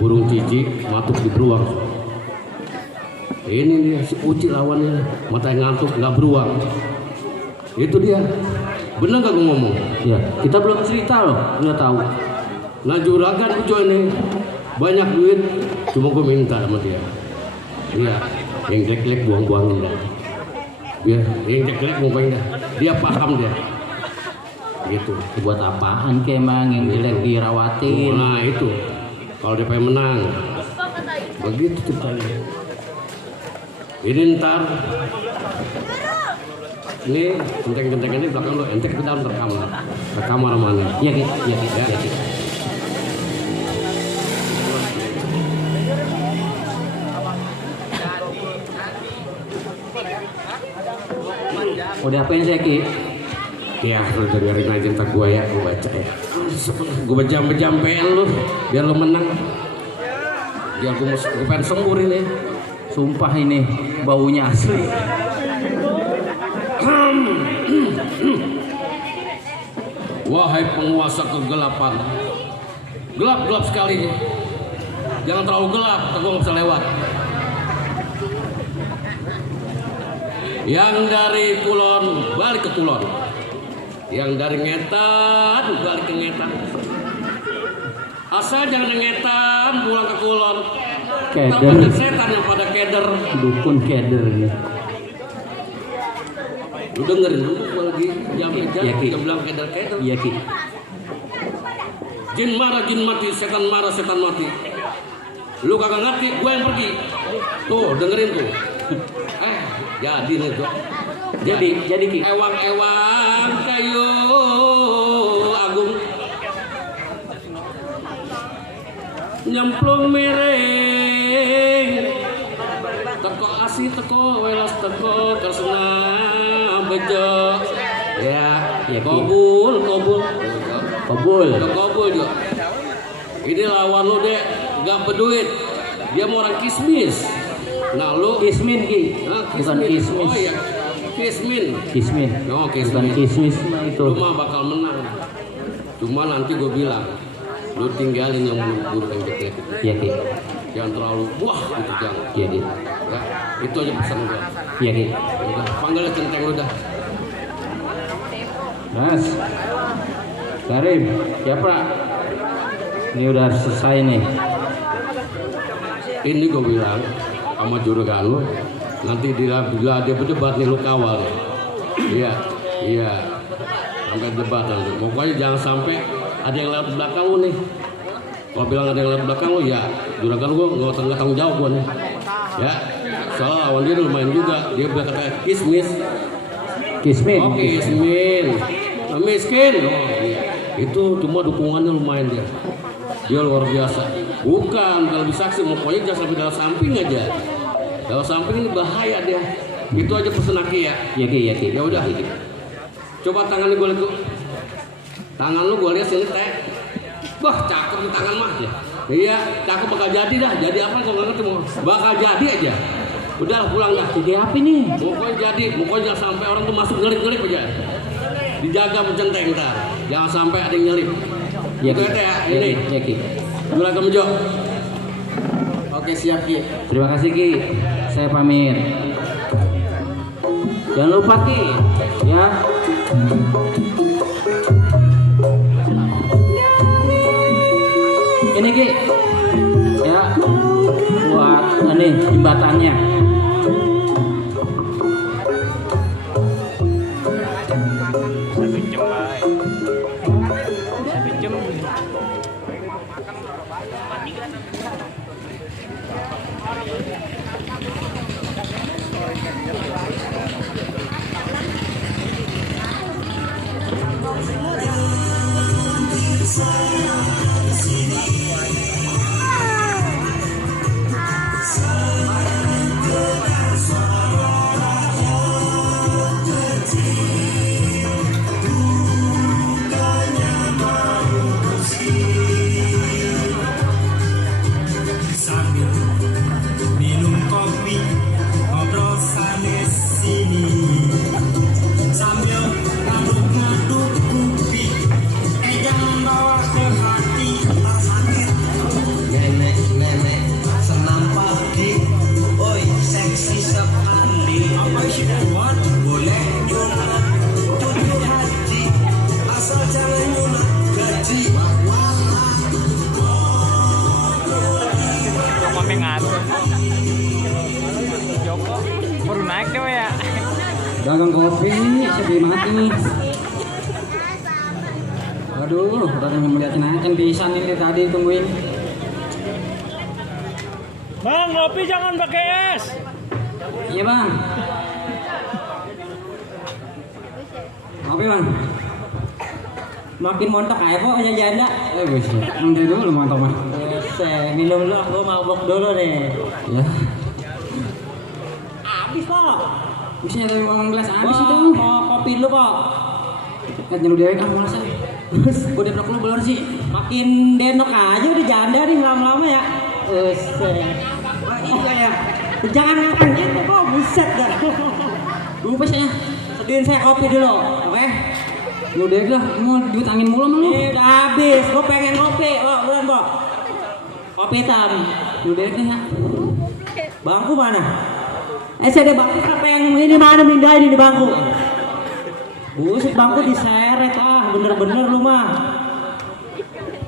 Burung cici matuk di beruang. Ini dia si Uci lawannya, matanya ngantuk nggak beruang. Itu dia. Bener gak gue ngomong? ya kita belum cerita loh, udah tahu. Nah juragan Ujo ini banyak duit, cuma gue minta sama dia. Iya, yang jelek-jelek buang-buangin dah. Ya, yang jelek-jelek buang-buangin dah. Dia paham dia. Gitu. Buat apaan Ki emang yang jelek dirawatin? Nah itu, kalau dia pengen menang, begitu ceritanya. Ini ntar, ini genteng-genteng ini belakang lo, ente ke dalam kamar mana? Iya Ki. Udah apain saya Ki? Ya, lu dengerin aja ntar gue ya, gue baca ya. Gue bejam-bejampein lu, biar lu menang. Biar gue pengen sembur ini. Sumpah ini baunya asli. Wahai penguasa kegelapan, gelap sekali. Jangan terlalu gelap, gue nggak bisa lewat. Yang dari Kulon balik ke Kulon, yang dari Ngetan balik ke Ngetan. Asal jangan dari Ngetan pulang ke Kulon. Keder. Setan yang pada keder. Dukun keder nih. Lu dengerin dulu gua lagi jam Iya, Ki. jam bilang kedel. Iya Ki. Jin marah jin mati, setan marah setan mati. Lu kagak ngerti, gua yang pergi. Tuh dengerin tuh. Jadi nih tuh. Jadi Ki. Ewang kayu agung nyemplung miring teko asih teko welas teko kesena bejo ya Ki. kobul Kobul. Jo ini lawan lu dek gak berduit dia mau orang kismis nah lu Kismin Ki. Nah, Bukan kismis. oh iya kismin Kismin. oh Bukan kismin kismis mah itu. lu mah bakal menang cuma nanti gue bilang lu tinggalin yang buruk-buruk yang jelek Iya Ki. jangan terlalu wah gitu jangan Iya Ki. ya itu aja pesan gue Iya Ki. udah panggil centeng lu dah Mas. Karim, siapa? Ini udah selesai nih. ini gue bilang sama juragan lu nanti bila dia berdebat nih lu kawal ya. iya sampai debat nanti pokoknya jangan sampai ada yang lewat belakang lu nih kalau bilang ada yang lewat belakang lu ya juragan gua nggak tanggung jawab gua nih ya soalnya lawan dia lumayan juga dia berkata kismis Kismin. oh kismin miskin oh iya itu cuma dukungannya lumayan dia luar biasa bukan kalau bisa saksi pokoknya jangan sampai dalam samping aja dalam samping ini bahaya dia itu aja pesen Aki ya Iya Ki. ya udah coba tangan lu gue lihat tuh tangan lu gue lihat sini teh wah cakep nih tangan mah ya iya cakep bakal jadi dah jadi apa kalau nggak ngerti mau bakal jadi aja udah pulang dah Jadi apa nih? pokoknya jadi pokoknya jangan sampai orang tuh masuk nyelip aja dijaga pencenteng ntar jangan sampai ada yang nyelip Iya itu Ki. ya teh ya ini Iya Ki. Juragan Bejo oke siap Ki Terima kasih Ki. Saya pamit. Jangan lupa Ki. Ya. Ini Ki. Ya. Buat ini jembatannya. Saya pinjem baik. Saya pinjem. Sambil minum kopi ngobrol sana sini sambil ngaduk-ngaduk kopi jangan bawa ke hati nenek senam pagi oi seksi sekali apa sih buat boleh nyunat tujuh haji asal jangan nyunat gaji Joko ngatur. Joko baru naik deh ya. Dagang kopi sedih mati. Aduh, orang yang melihatin akan pisan ini tadi tungguin. Bang, ngopi jangan pakai es. Iya bang. Kopi bang. Makin montok aja kok aja janda. Bisa. Nanti dulu montok mah. Minum dulu, gua mabok dulu deh. Ya. Habis kok. Bisa dari uang gelas habis itu. Mau kopi dulu kok. Kan jenuh dewe kan malas. Terus gua denok lu belum sih. Makin denok aja udah janda nih lama-lama ya. Iya ya. Jangan ngangkat gitu kok, buset dah. Lupa sih ya. Sediin saya kopi dulu, oke? Udah lah, mau duit angin mulu sama lu. Udah habis, gua pengen kopi. Buruan, Bo. Kopi hitam. Udah deh ya. Bangku mana? Saya ada bangku siapa yang ini mana mindahin di bangku? Buset bangku diseret bener-bener lu mah.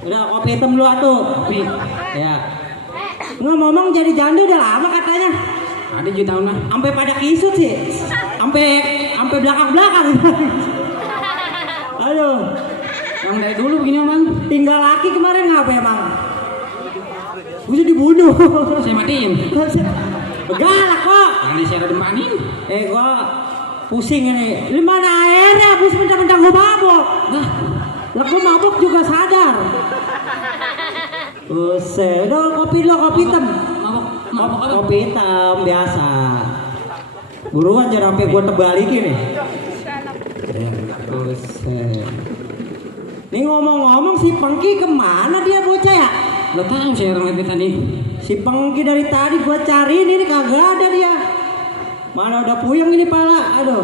Udah kopi hitam lu atuh. Kopi. Ya. Ngomong jadi janda udah lama katanya. Ada 7 tahun lah. Sampai pada kisut sih. Sampai sampai belakang-belakang. Aduh, Yang dari dulu begini bang. tinggal laki kemarin ngapa emang? Bisa dibunuh. Saya matiin. Galak kok. Jangan disiara dempanin. Gua pusing ini. Di mana airnya? Bus mentang-mentang gua mabok. Nah, Lah gua mabok juga sadar. Buset, udah kopi lo, kopi hitam. mabok apa? Kopi hitam biasa. Buruan jangan sampai gua terbalikin nih. Buset. Nih ngomong-ngomong si Pengki kemana dia bocah ya? Lo tahu saya orang itu tadi. Si Pengki dari tadi gua cariin ini kagak ada dia. Mana udah puyeng ini pala. Aduh.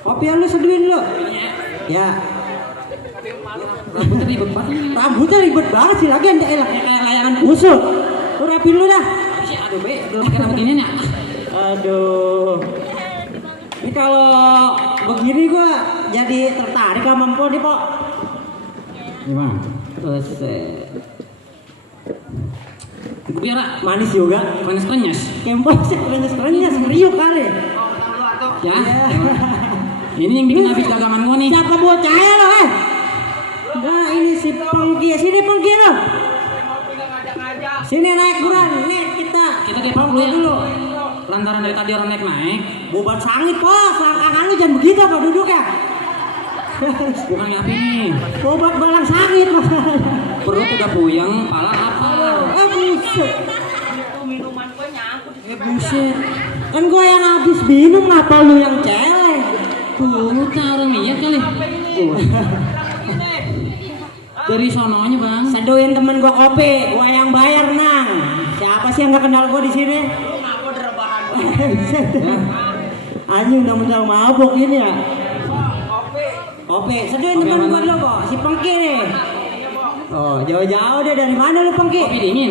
Kopi lu seduhin lu. Ya. Rambutnya ribet banget. Rambutnya ribet banget sih lagi kayak layangan usul. Lu rapin lu dah. Aduh be, belum pakai rambut ini nih. Aduh. Ini kalau begini gua jadi tertarik sama Mpok nih, Pok. Gimana? Buset. Biar Manis juga. manis krenyes. Kempos kerenyes kriuk kali. Ya. Ya. Ini yang bikin habis dagaman gua nih. Siapa bocah ya lo Nah ini si Pengki. Sini Pengki lo. Sini naik buruan. Nih kita Depok dulu ya. dulu. Lantaran dari tadi orang naik. Bobat sangit Pok. Selangkangan lu jangan begitu apa duduk ya. Bukan ngapain nih. Bobat balang sangit. Perut udah puyeng, pala apa? Buset. Buset. Kan gue yang habis minum, ngapa lu yang celeng? Tuh, orang niat kali. Dari sononya bang. Seduhin temen gue kopi, gue yang bayar nang. Siapa sih yang gak kenal gue di sini? Anjing udah menang mabuk ini ya. Kopi, seduhin temen gue dulu kok, si Pengki nih. Oh jauh-jauh deh, dari mana lu Pengki? Kopi dingin.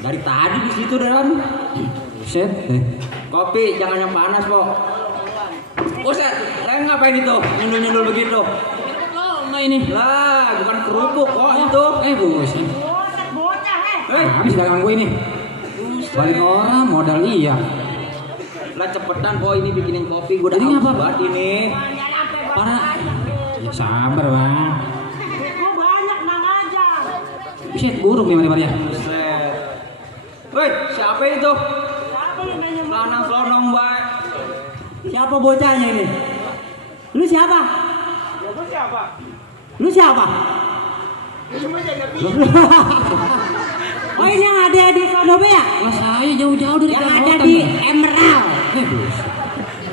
Dari tadi di situ dalam. Buset. Kopi jangan yang panas kok. Buset, saya ngapain itu? Nyundul-nyundul begitu. Nah ini. Lah, bukan kerupuk kok itu. Buset. Habis dagangan gue ini. Balik orang modal iya. Lah cepetan kok ini bikinin kopi, gue udah Jadi haus ngapa? banget ini. Parah. Ya sabar bang. Gue banyak nang aja. Buset buruk nih mari-mari ya. Buset. Woi, siapa itu? Siapa lu nanya? Lanang selonong baik. Siapa bocahnya ini? Lu siapa? Lu siapa? Oh ini yang ada di Kodobe ya? Wah saya jauh-jauh dari Yang ada Kalimantan, di Bang. Emerald. Buset.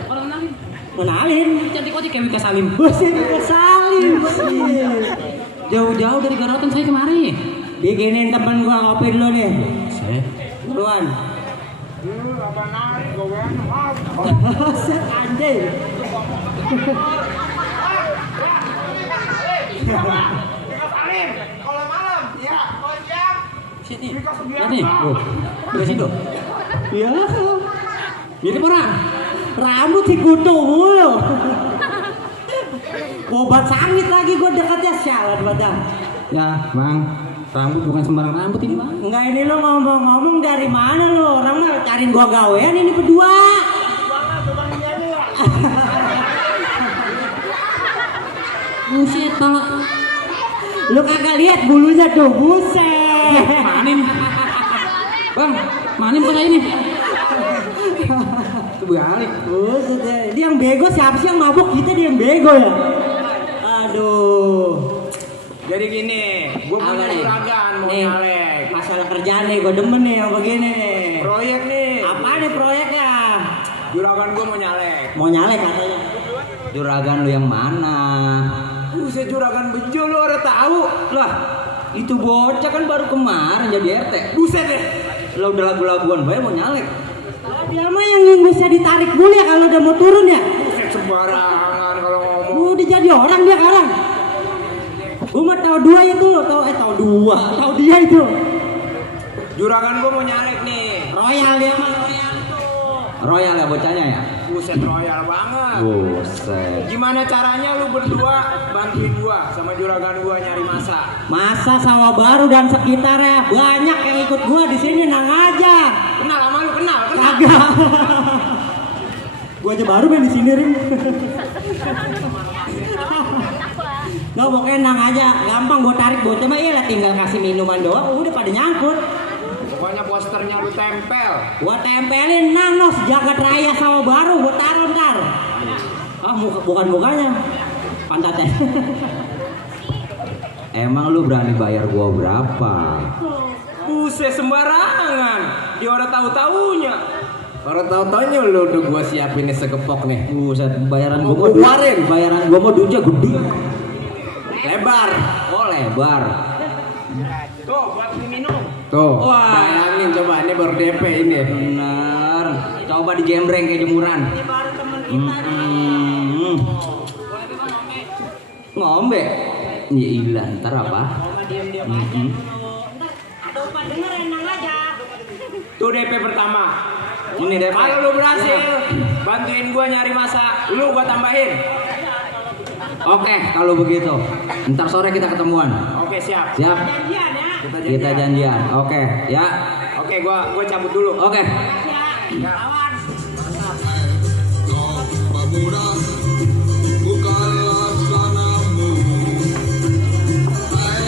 Orang kenalin. Kenalin. Cantik kok kayak Wika Salim. Buset, Salim. Jauh-jauh dari Garotan saya kemari. Bikinin temen gua kopi dulu nih. Saya. Buruan. Buset anjing. Sini. Lihat nih. Dari situ. Ya. Mirip orang. Rambut dikutu mulu. Obat sangit lagi gue dekatnya sialan badan. Ya bang. Rambut bukan sembarang rambut ini bang. Enggak ini lo ngomong-ngomong dari mana lo? Orang mah cariin gua gawean ini berdua. Buset pala. Lu kagak lihat bulunya tuh, buset. Manin. Bang, manin pala ini. Kebalik. Buset deh. Dia yang bego siapa sih yang mabuk? Kita dia yang bego ya. Aduh. Jadi gini, gue punya Apa nih? juragan mau Nih, nyalek. masalah kerjaan nih, gue demen nih yang begini nih. Proyek nih. Apa nih proyeknya? Juragan gue mau nyalek. Mau nyalek katanya. Juragan lu yang mana? Buset juragan bejo lu udah tahu. Lah, itu bocah kan baru kemarin jadi RT. Buset deh. Lo udah lagu-laguan bae mau nyalek. Dia mah yang bisa ditarik dulu ya kalau udah mau turun ya. Buset sembarangan kalau ngomong. Udah jadi orang dia sekarang. Gue mah tahu dua itu, tahu dia itu. Juragan gue mau nyalek nih. Royal dia mah royal itu. Royal ya bocahnya ya. Buset royal banget. Buset. Gimana caranya lu berdua bantuin gua sama juragan gua nyari masa? Masa Sawah Baru dan sekitarnya banyak yang ikut gua di sini nang aja. Kenal sama lu kenal. Kagak. Gua aja baru main di sini, Rim. Nggak, pokoknya nang aja, gampang gua tarik bocah mah iya lah, tinggal kasih minuman doang, udah pada nyangkut. Pokoknya posternya lu tempel. Gua tempelin nang nos jagat raya sawah baru, gua taruh ntar. Ah, bukan mukanya, pantatnya. Emang lu berani bayar gua berapa? Buset sembarangan. Dia orang tahu-taunya. Orang tahu-taunya lu udah gua siapin segepok nih. Buset, bayaran Mau gua keluarin. bayaran gua mau duitnya gede. Lebar. Oh, lebar. Tuh, buat minum. Tuh, Wah. bayangin coba ini baru DP ini. Bener. Coba digembreng kayak jemuran. Ngombe. Ya ilah, ntar apa? Tuh DP pertama. Ini deh. Kalau lu berhasil bantuin gua nyari masa, lu gua tambahin. Oke, kalau begitu. Ntar sore kita ketemuan. Oke, siap. Siap. Kita janjian. Oke, ya. Oke, gua cabut dulu. Oke. Pemuda, bukalah celanamu. Hai,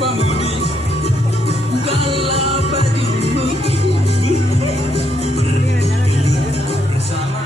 pemudi, bukalah bajumu. Bersama.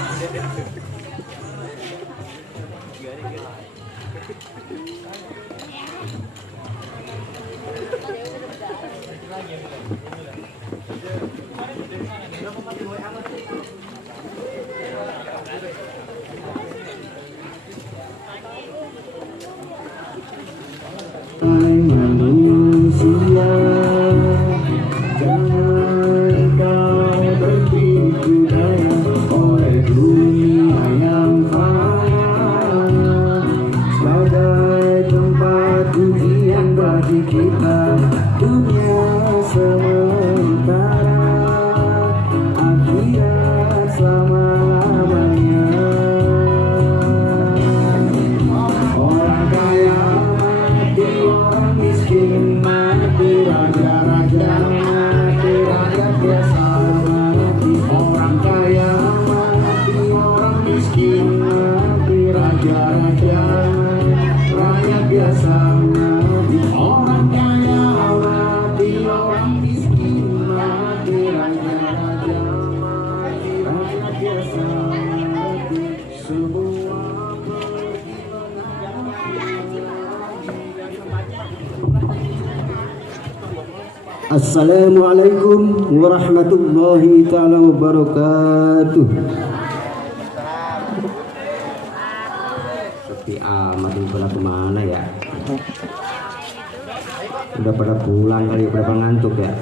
Manusia, jangan kau tertipu daya oleh dunia yang fana, sebagai tempat ujian bagi kita. Dunia sementara, akhirat selama-lamanya. Orang kaya mati, orang miskin mati, raja-raja mati, rakyat biasa mati. Orang kaya mati, orang miskin mati, raja-raja mati, rakyat biasa mati. Orang kaya mati, orang miskin mati, raja-raja mati, rakyat biasa mati. Semua Assalamualaikum warahmatullahi ta'ala wabarakatuh. Sepi amat ini pada kemana ya? Udah pada pulang kali, udah pada ngantuk ya?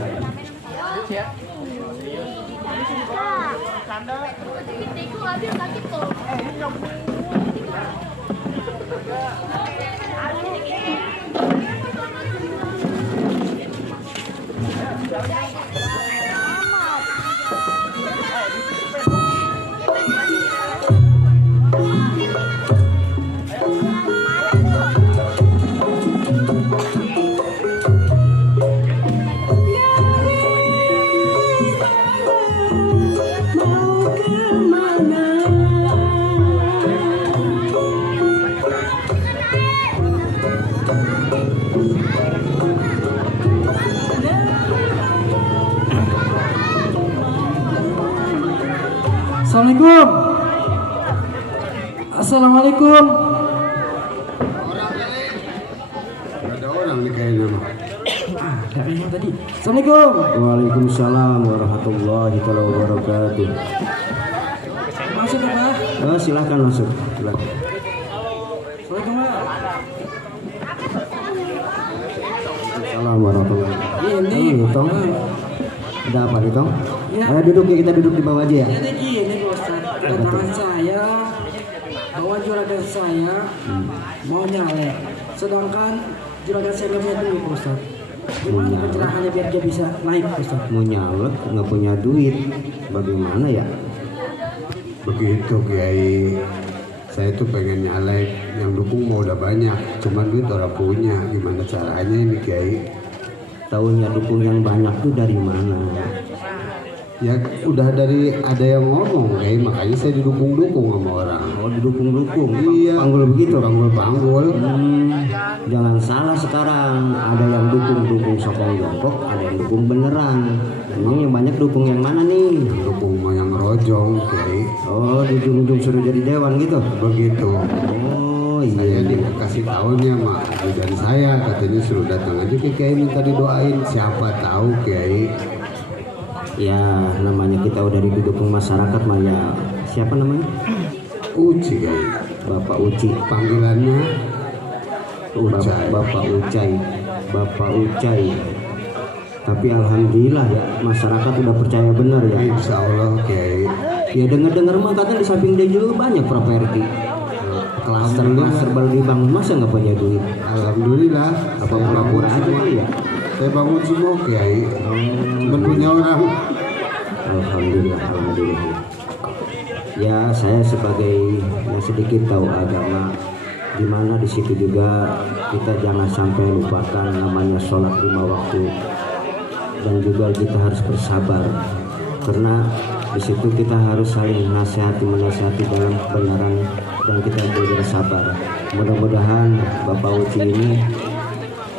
Assalamualaikum. Assalamualaikum. Ada orang nih kayaknya mah. Yang tadi. Assalamualaikum. Waalaikumsalam warahmatullahi wabarakatuh. Masuk ya, Pak. Silakan masuk. Silakan. Assalamualaikum, Pak. Assalamualaikum warahmatullahi wabarakatuh. Ini. Tong. Ada apa nih, Tong? Ya. Ayo duduk ya, kita duduk di bawah aja ya. Jadi gini, Pak Ustadz. Kedatangan saya bawa juragan saya mau nyalek, sedangkan juragan saya nggak punya duit, Pak Ustadz. Gimana Punya. pencerahannya biar dia bisa naik, Pak Ustadz? Mau nyalek nggak punya duit, bagaimana ya? Begitu Kiai, saya tuh pengen nyalek, yang dukung mau udah banyak, cuman duit orang punya, gimana caranya ini Kiai? Tahunya dukung yang banyak tuh dari mana? Ya udah dari ada yang ngomong kayak makanya saya didukung-dukung sama orang. Oh, didukung-dukung. Iya. Panggul begitu. Panggul. Jangan salah sekarang, ada yang dukung sokong jongkok, ada yang dukung beneran. Ini yang banyak dukung yang mana nih? Dukung yang rojong kayak. Oh, di ujung-ujung suruh jadi dewan gitu. Begitu. Oh Saya iya. dikasih tahunya mak dan saya katanya suruh datang aja ke Kiai minta didoain. Siapa tahu Kiai. Ya namanya kita udah didukung masyarakat mah ya. Siapa namanya? Uci Kiai. Bapak Uci. Panggilannya Ucai. Bapak Ucai. Bapak Ucai. Tapi alhamdulillah ya masyarakat udah percaya benar ya. Insya Allah Kiai. Ya dengar-dengar mah katanya di samping dia juga banyak properti. Klaster baru dibangun, masa nggak punya duit? Alhamdulillah. Apa pura-pura aja kali ya? Saya bangun semua Kiai. Cuma punya orang. Alhamdulillah. Ya saya sebagai yang sedikit tahu agama, dimana di situ juga kita jangan sampai lupakan namanya sholat 5 waktu, dan juga kita harus bersabar karena di situ kita harus saling menasihati dalam kebenaran dan kita bersabar. Mudah-mudahan Bapak Uci ini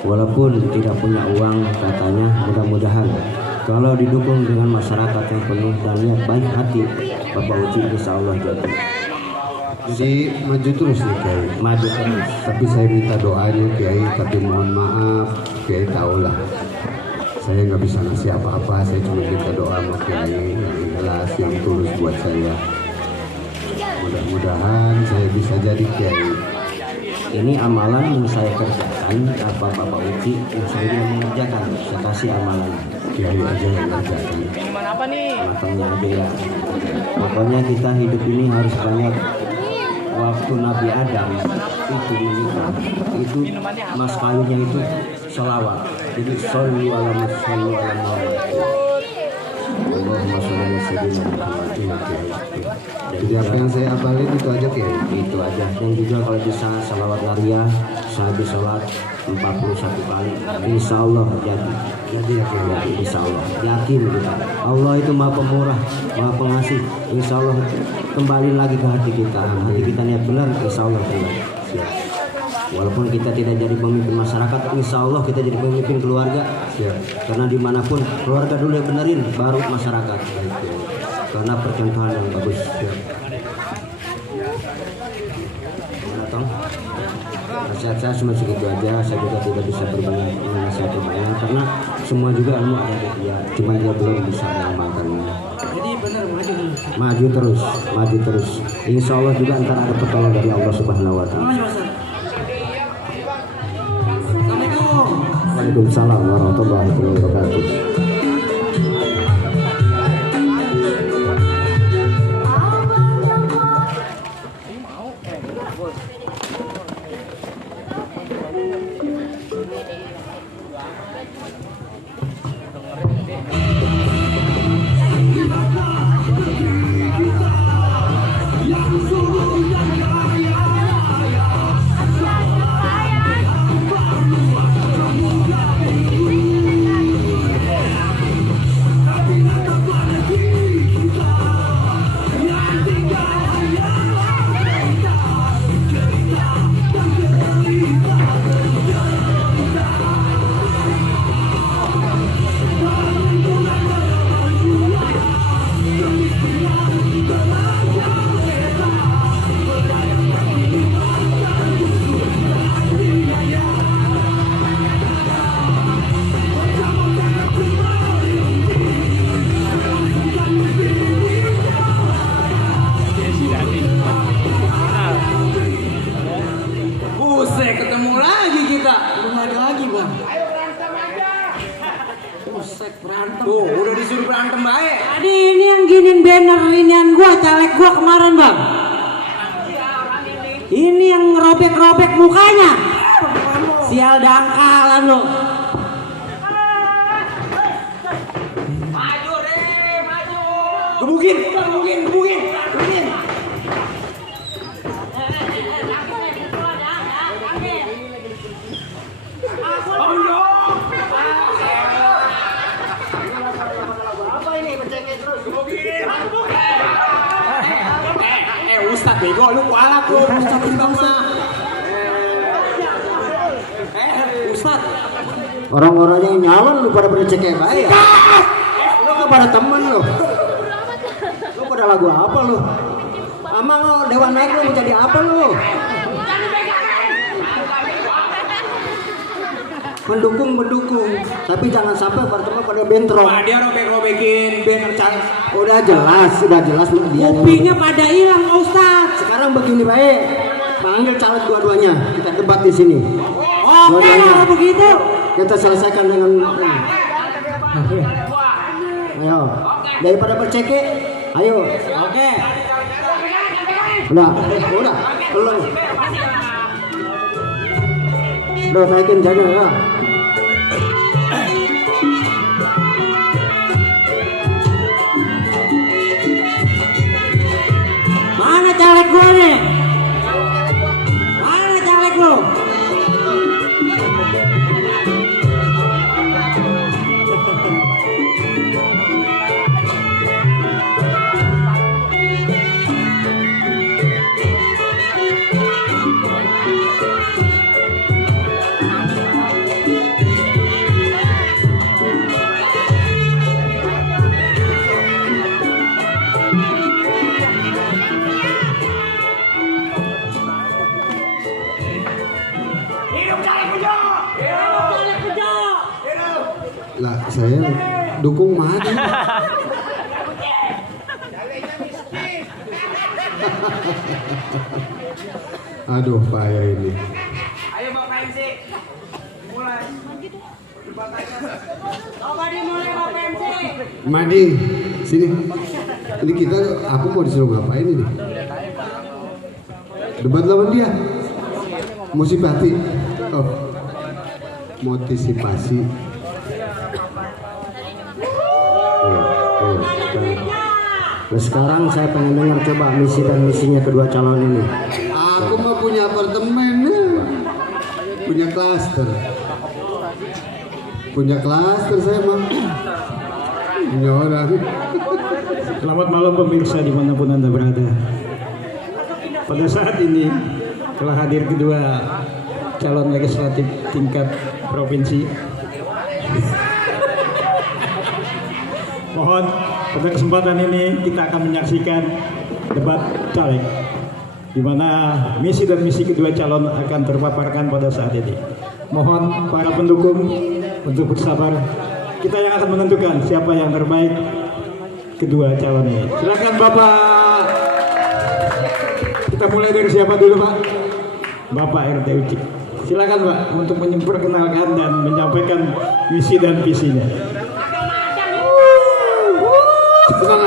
walaupun tidak punya uang katanya, mudah-mudahan kalau didukung dengan masyarakat yang penuh dan niat baik hati, Bapak Uci insya Allah Jadi maju terus nih Kiai. maju terus. Tapi saya minta doanya Kiai. Tapi mohon maaf Kiai tahulah. Saya nggak bisa ngasih apa-apa. Saya cuma minta doa sama Kiai yang ikhlas, yang tulus buat saya. Mudah-mudahan saya bisa jadi Kiai. Ini amalan yang saya kerjakan, apa Bapak Uci yang saya mengerjakan, saya kasih amalan. Kiai aja yang ngerjakan. Minuman apa nih? Matangnya aja ya. Pokoknya kita hidup ini harus banyak. Waktu Nabi Adam itu dinikah, itu mas kawinnya itu sholawat. Jadi sholli ala Muhammad. Allahumma sholli ala sayyidina Muhammad. Jadi apa yang saya hafalin itu aja Kiai. Itu aja. Dan juga kalau bisa salawat nariyah, sehabis sholat 41 kali, insya Allah jadi. Jadi ya Kiai. Ya, insya Allah yakin kita. Allah itu maha pemurah, maha pengasih. Insya Allah kembali lagi ke hati kita. Hati kita niat benar, insya Allah benar. Siap. Walaupun kita tidak jadi pemimpin masyarakat, insya Allah kita jadi pemimpin keluarga. Siap. Karena dimanapun keluarga dulu yang benerin, baru masyarakat. Karena percontohan yang bagus. Nah, Tong, nasihat saya cuma segitu aja. Saya juga tidak bisa berbanyak nasihat banyak karena semua juga ilmu ada di dia. Cuma dia belum bisa mengamalkannya. Jadi benar Maju terus. Insya Allah juga ntar ada pertolongan dari Allah Subhanahu Wa Taala. Waalaikumsalam warahmatullahi wabarakatuh. Buset, ketemu lagi kita. Belum ada lagi bang. Buset, berantem. Tuh, udah disuruh berantem baik. Tadi ini yang giniin banner inian gua, caleg gua kemarin bang. Ini yang ngerobek-robek mukanya. Sial dangkalan lo. Maju deh, maju. Gebukin. Apa ini? Bercengeng terus. bego lu kualat lu. Ustaz. Orang-orangnya yang nyalon lu pada cekek baik. Lu nggak pada temen lu. Lu pada lagu apa lu? Amang lu Dewan Naik lu mau jadi apa lu? Mendukung, tapi jangan sampai pertemuan pada bentrok. Wah, dia robek-robekin banner can. Udah jelas dia. Kupingnya pada hilang, Pak Ustaz. Sekarang begini baik, panggil caleg dua-duanya, kita debat di sini. Oke, kalau begitu. Kita selesaikan dengan ayo, daripada bercekek, ayo. Oke. Udah, belum. Udah naikin jaga ya. Mana caleg gua nih? Mana caleg lu? Lah, saya dukung Madi. Aduh, payah ini. Ayo Bapak MC. Mulai. Coba dimulai Bapak MC. Madi, sini. Ini kita, aku mau disuruh ngapain ini? Debat lawan dia. Motivasi. Oh, motivasi. Nah, sekarang saya pengen dengar coba misi dan misinya kedua calon ini. Aku mah punya apartemen, punya klaster saya mah. Punya orang. Selamat malam pemirsa dimanapun Anda berada. Pada saat ini telah hadir kedua calon legislatif tingkat provinsi. Mohon pada kesempatan ini kita akan menyaksikan debat caleg, di mana misi dan misi kedua calon akan terpaparkan pada saat ini. Mohon para pendukung untuk bersabar. Kita yang akan menentukan siapa yang terbaik kedua calon ini. Silakan Bapak. Kita mulai dari siapa dulu Pak? Bapak RT Uci. Silakan Pak untuk memperkenalkan dan menyampaikan misi dan visinya.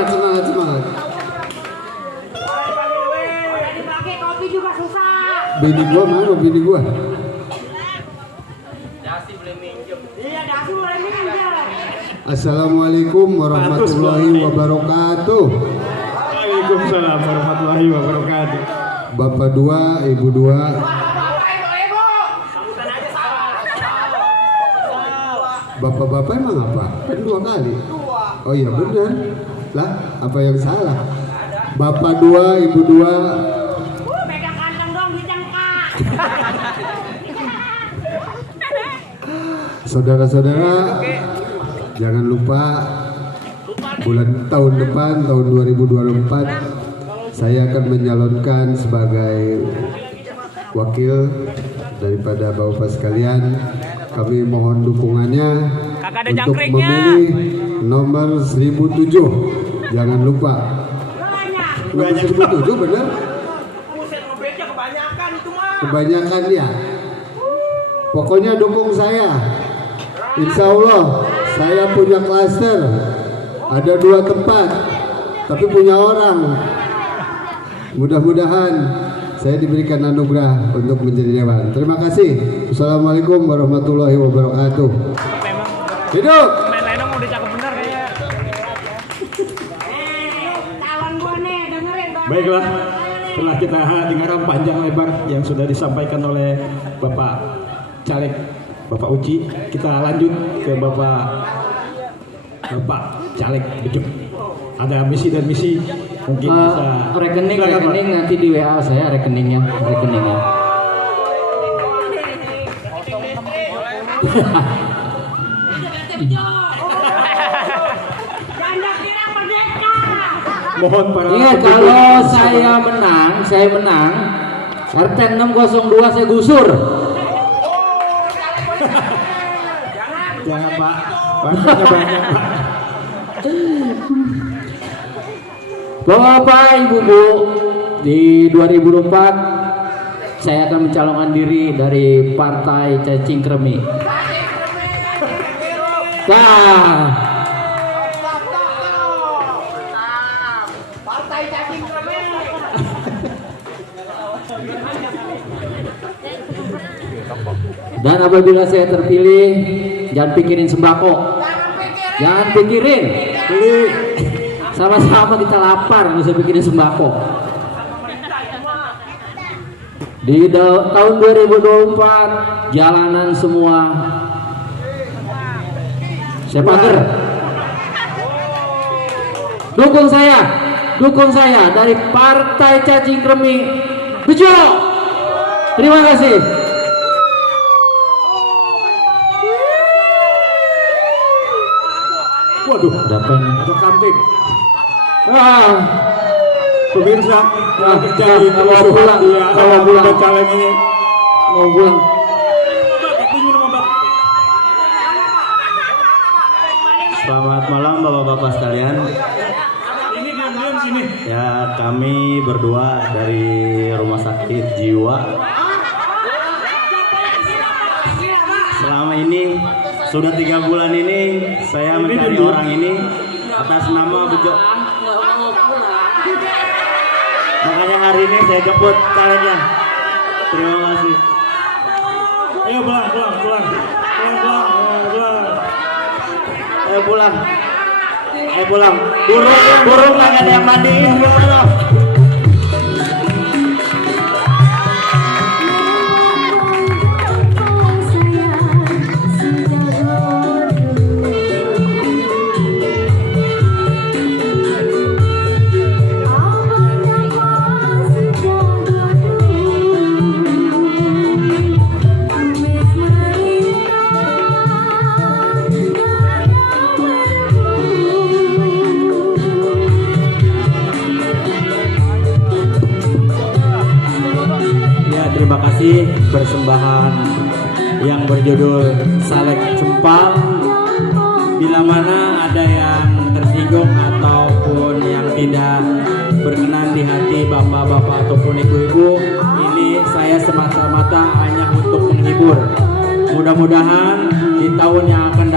Semangat. Pakai kopi juga susah. Bini gua mana bini gua? Iya, dasi boleh minjem. Assalamualaikum warahmatullahi wabarakatuh. Waalaikumsalam warahmatullahi wabarakatuh. Bapak dua, ibu dua. Bapak-bapak emang apa? Kan dua kali. Oh iya benar. Lah, apa yang salah? Bapak dua, ibu dua. Pegang kantong dong dicengkak. Saudara-saudara, jangan lupa tahun depan, tahun 2024, saya akan menyalonkan sebagai wakil daripada Bapak sekalian. Kami mohon dukungannya untuk memilih nomor 1007. Jangan lupa. Nomor 1007 benar? Kebanyakan ya. Pokoknya dukung saya. Insya Allah saya punya klaster. Ada 2 tempat, tapi punya orang. Mudah-mudahan saya diberikan anugerah untuk menjadi dewan. Terima kasih. Assalamualaikum warahmatullahi wabarakatuh. Hidup. Baiklah, setelah kita dengarkan panjang lebar yang sudah disampaikan oleh Bapak Caleg, Bapak Uci, kita lanjut ke Bapak Caleg Bejuk. Ada misi dan misi Mungkin bisa rekening nanti di WA saya rekeningnya. Mohon para Ingat kalau saya menang RT 602 saya gusur. Jangan Pak, warnanya banyak Pak. Bapak Ibu, di 2024 saya akan mencalonkan diri dari Partai Cacing Kremi. Wah. Dan apabila saya terpilih, jangan pikirin sembako. Jangan pikirin. Beli. Sama-sama kita lapar, nggak usah pikirin sembako. Di tahun 2024, jalanan semua saya pagar. Dukung saya dari Partai Cacing Kremi. Bejo. Terima kasih. Waduh, Ada apa ini? ada kamtip. Ah, Pemirsa, yang terjadi mau kerusuhan pulang, di mau antara pulang. dua caleg ini. mau pulang. Selamat malam Bapak-bapak sekalian. Ya, kami berdua dari Rumah Sakit Jiwa. Selama ini sudah 3 bulan ini saya mencari orang ini atas nama Bejo. Makanya hari ini saya jemput calegnya. Terima kasih. Ayo pulang. Ayo pulang. Burung nggak ada yang mandiin. Terima kasih persembahan yang berjudul Salek Cempal. Bila mana ada yang tersinggung ataupun yang tidak berkenan di hati bapak-bapak ataupun ibu-ibu, ini saya semata-mata hanya untuk menghibur. Mudah-mudahan di tahun yang akan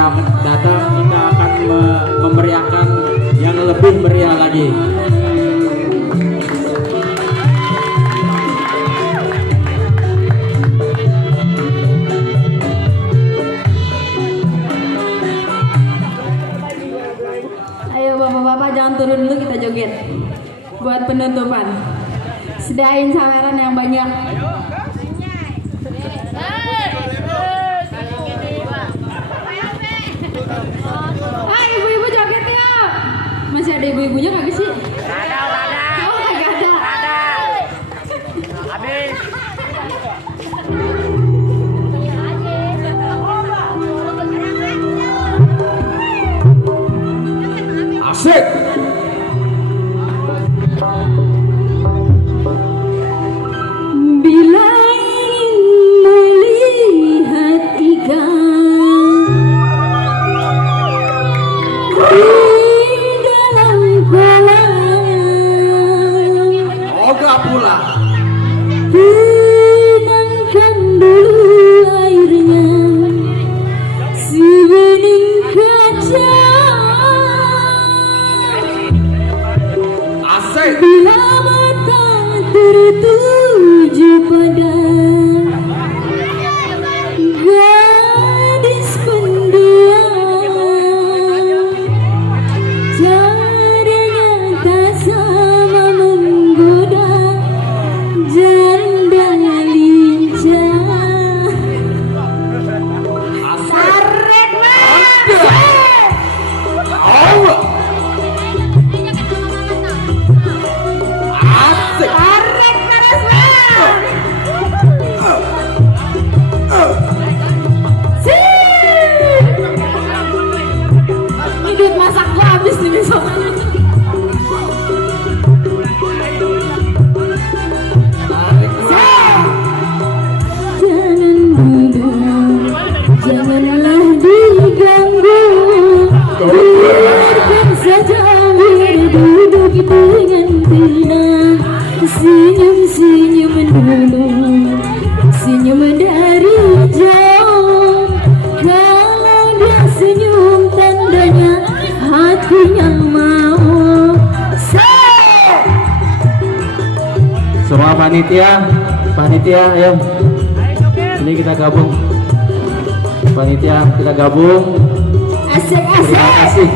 datang kita akan memeriahkan yang lebih meriah lagi. Bapak-bapak jangan turun dulu, kita joget buat penutupan. Sediain saweran yang banyak. Ibu-ibu joget ya. Masih ada ibu-ibunya kagak sih? Ada. Oh, kagak ada. Habis. Asik. Bila ingin melihat ikan di dalam kolam, Ogah pula. tenangkan dulu airnya, si bening kaca senyum-senyum dulu, senyum dari jauh. Kalau dia senyum tandanya hatinya mau. Semua panitia, ayo. Ini kita gabung. Panitia kita gabung. Terima kasih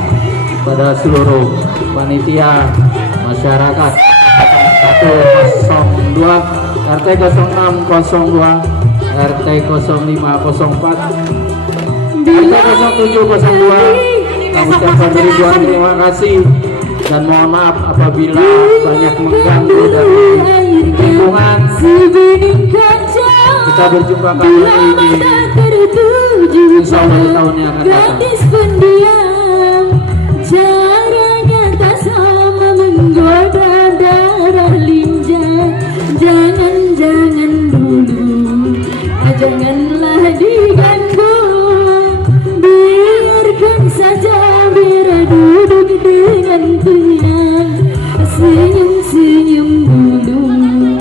pada seluruh panitia masyarakat 102 RT 0602 RT 0504 RT 0702. Kami ucapkan ribuan terima kasih dan mohon maaf apabila banyak mengganggu dari lingkungan. Kita berjumpa kembali di insya Allah di tahun yang akan datang. Gadis pendiam, caranya tak sama menggoda darah lincah. Jangan dulu, janganlah diganggu. Biarkan saja Wira duduk dengan tenang. Senyum-senyum dulu,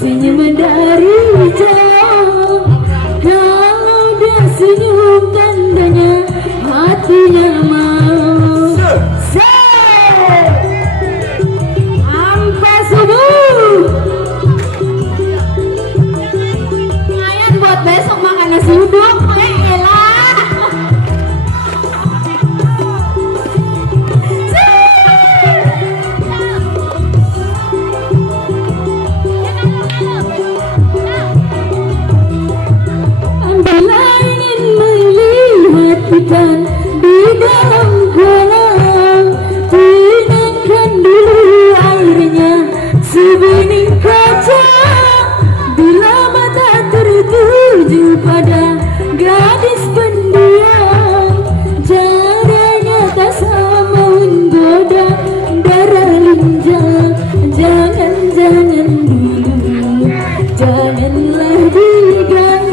senyum dari jauh. Kalau dia senyum tandanya hatinya mau. Ampas subuh. Lumayan buat besok makan nasi uduk. Elah. Bila ingin melihat ikan di dalam kolam, tinangkan dulu airnya sebening kaca. Bila mata tertuju pada gadis pendiam, caranya tak sama menggoda darah lincah. Jangan dulu, janganlah diganggu.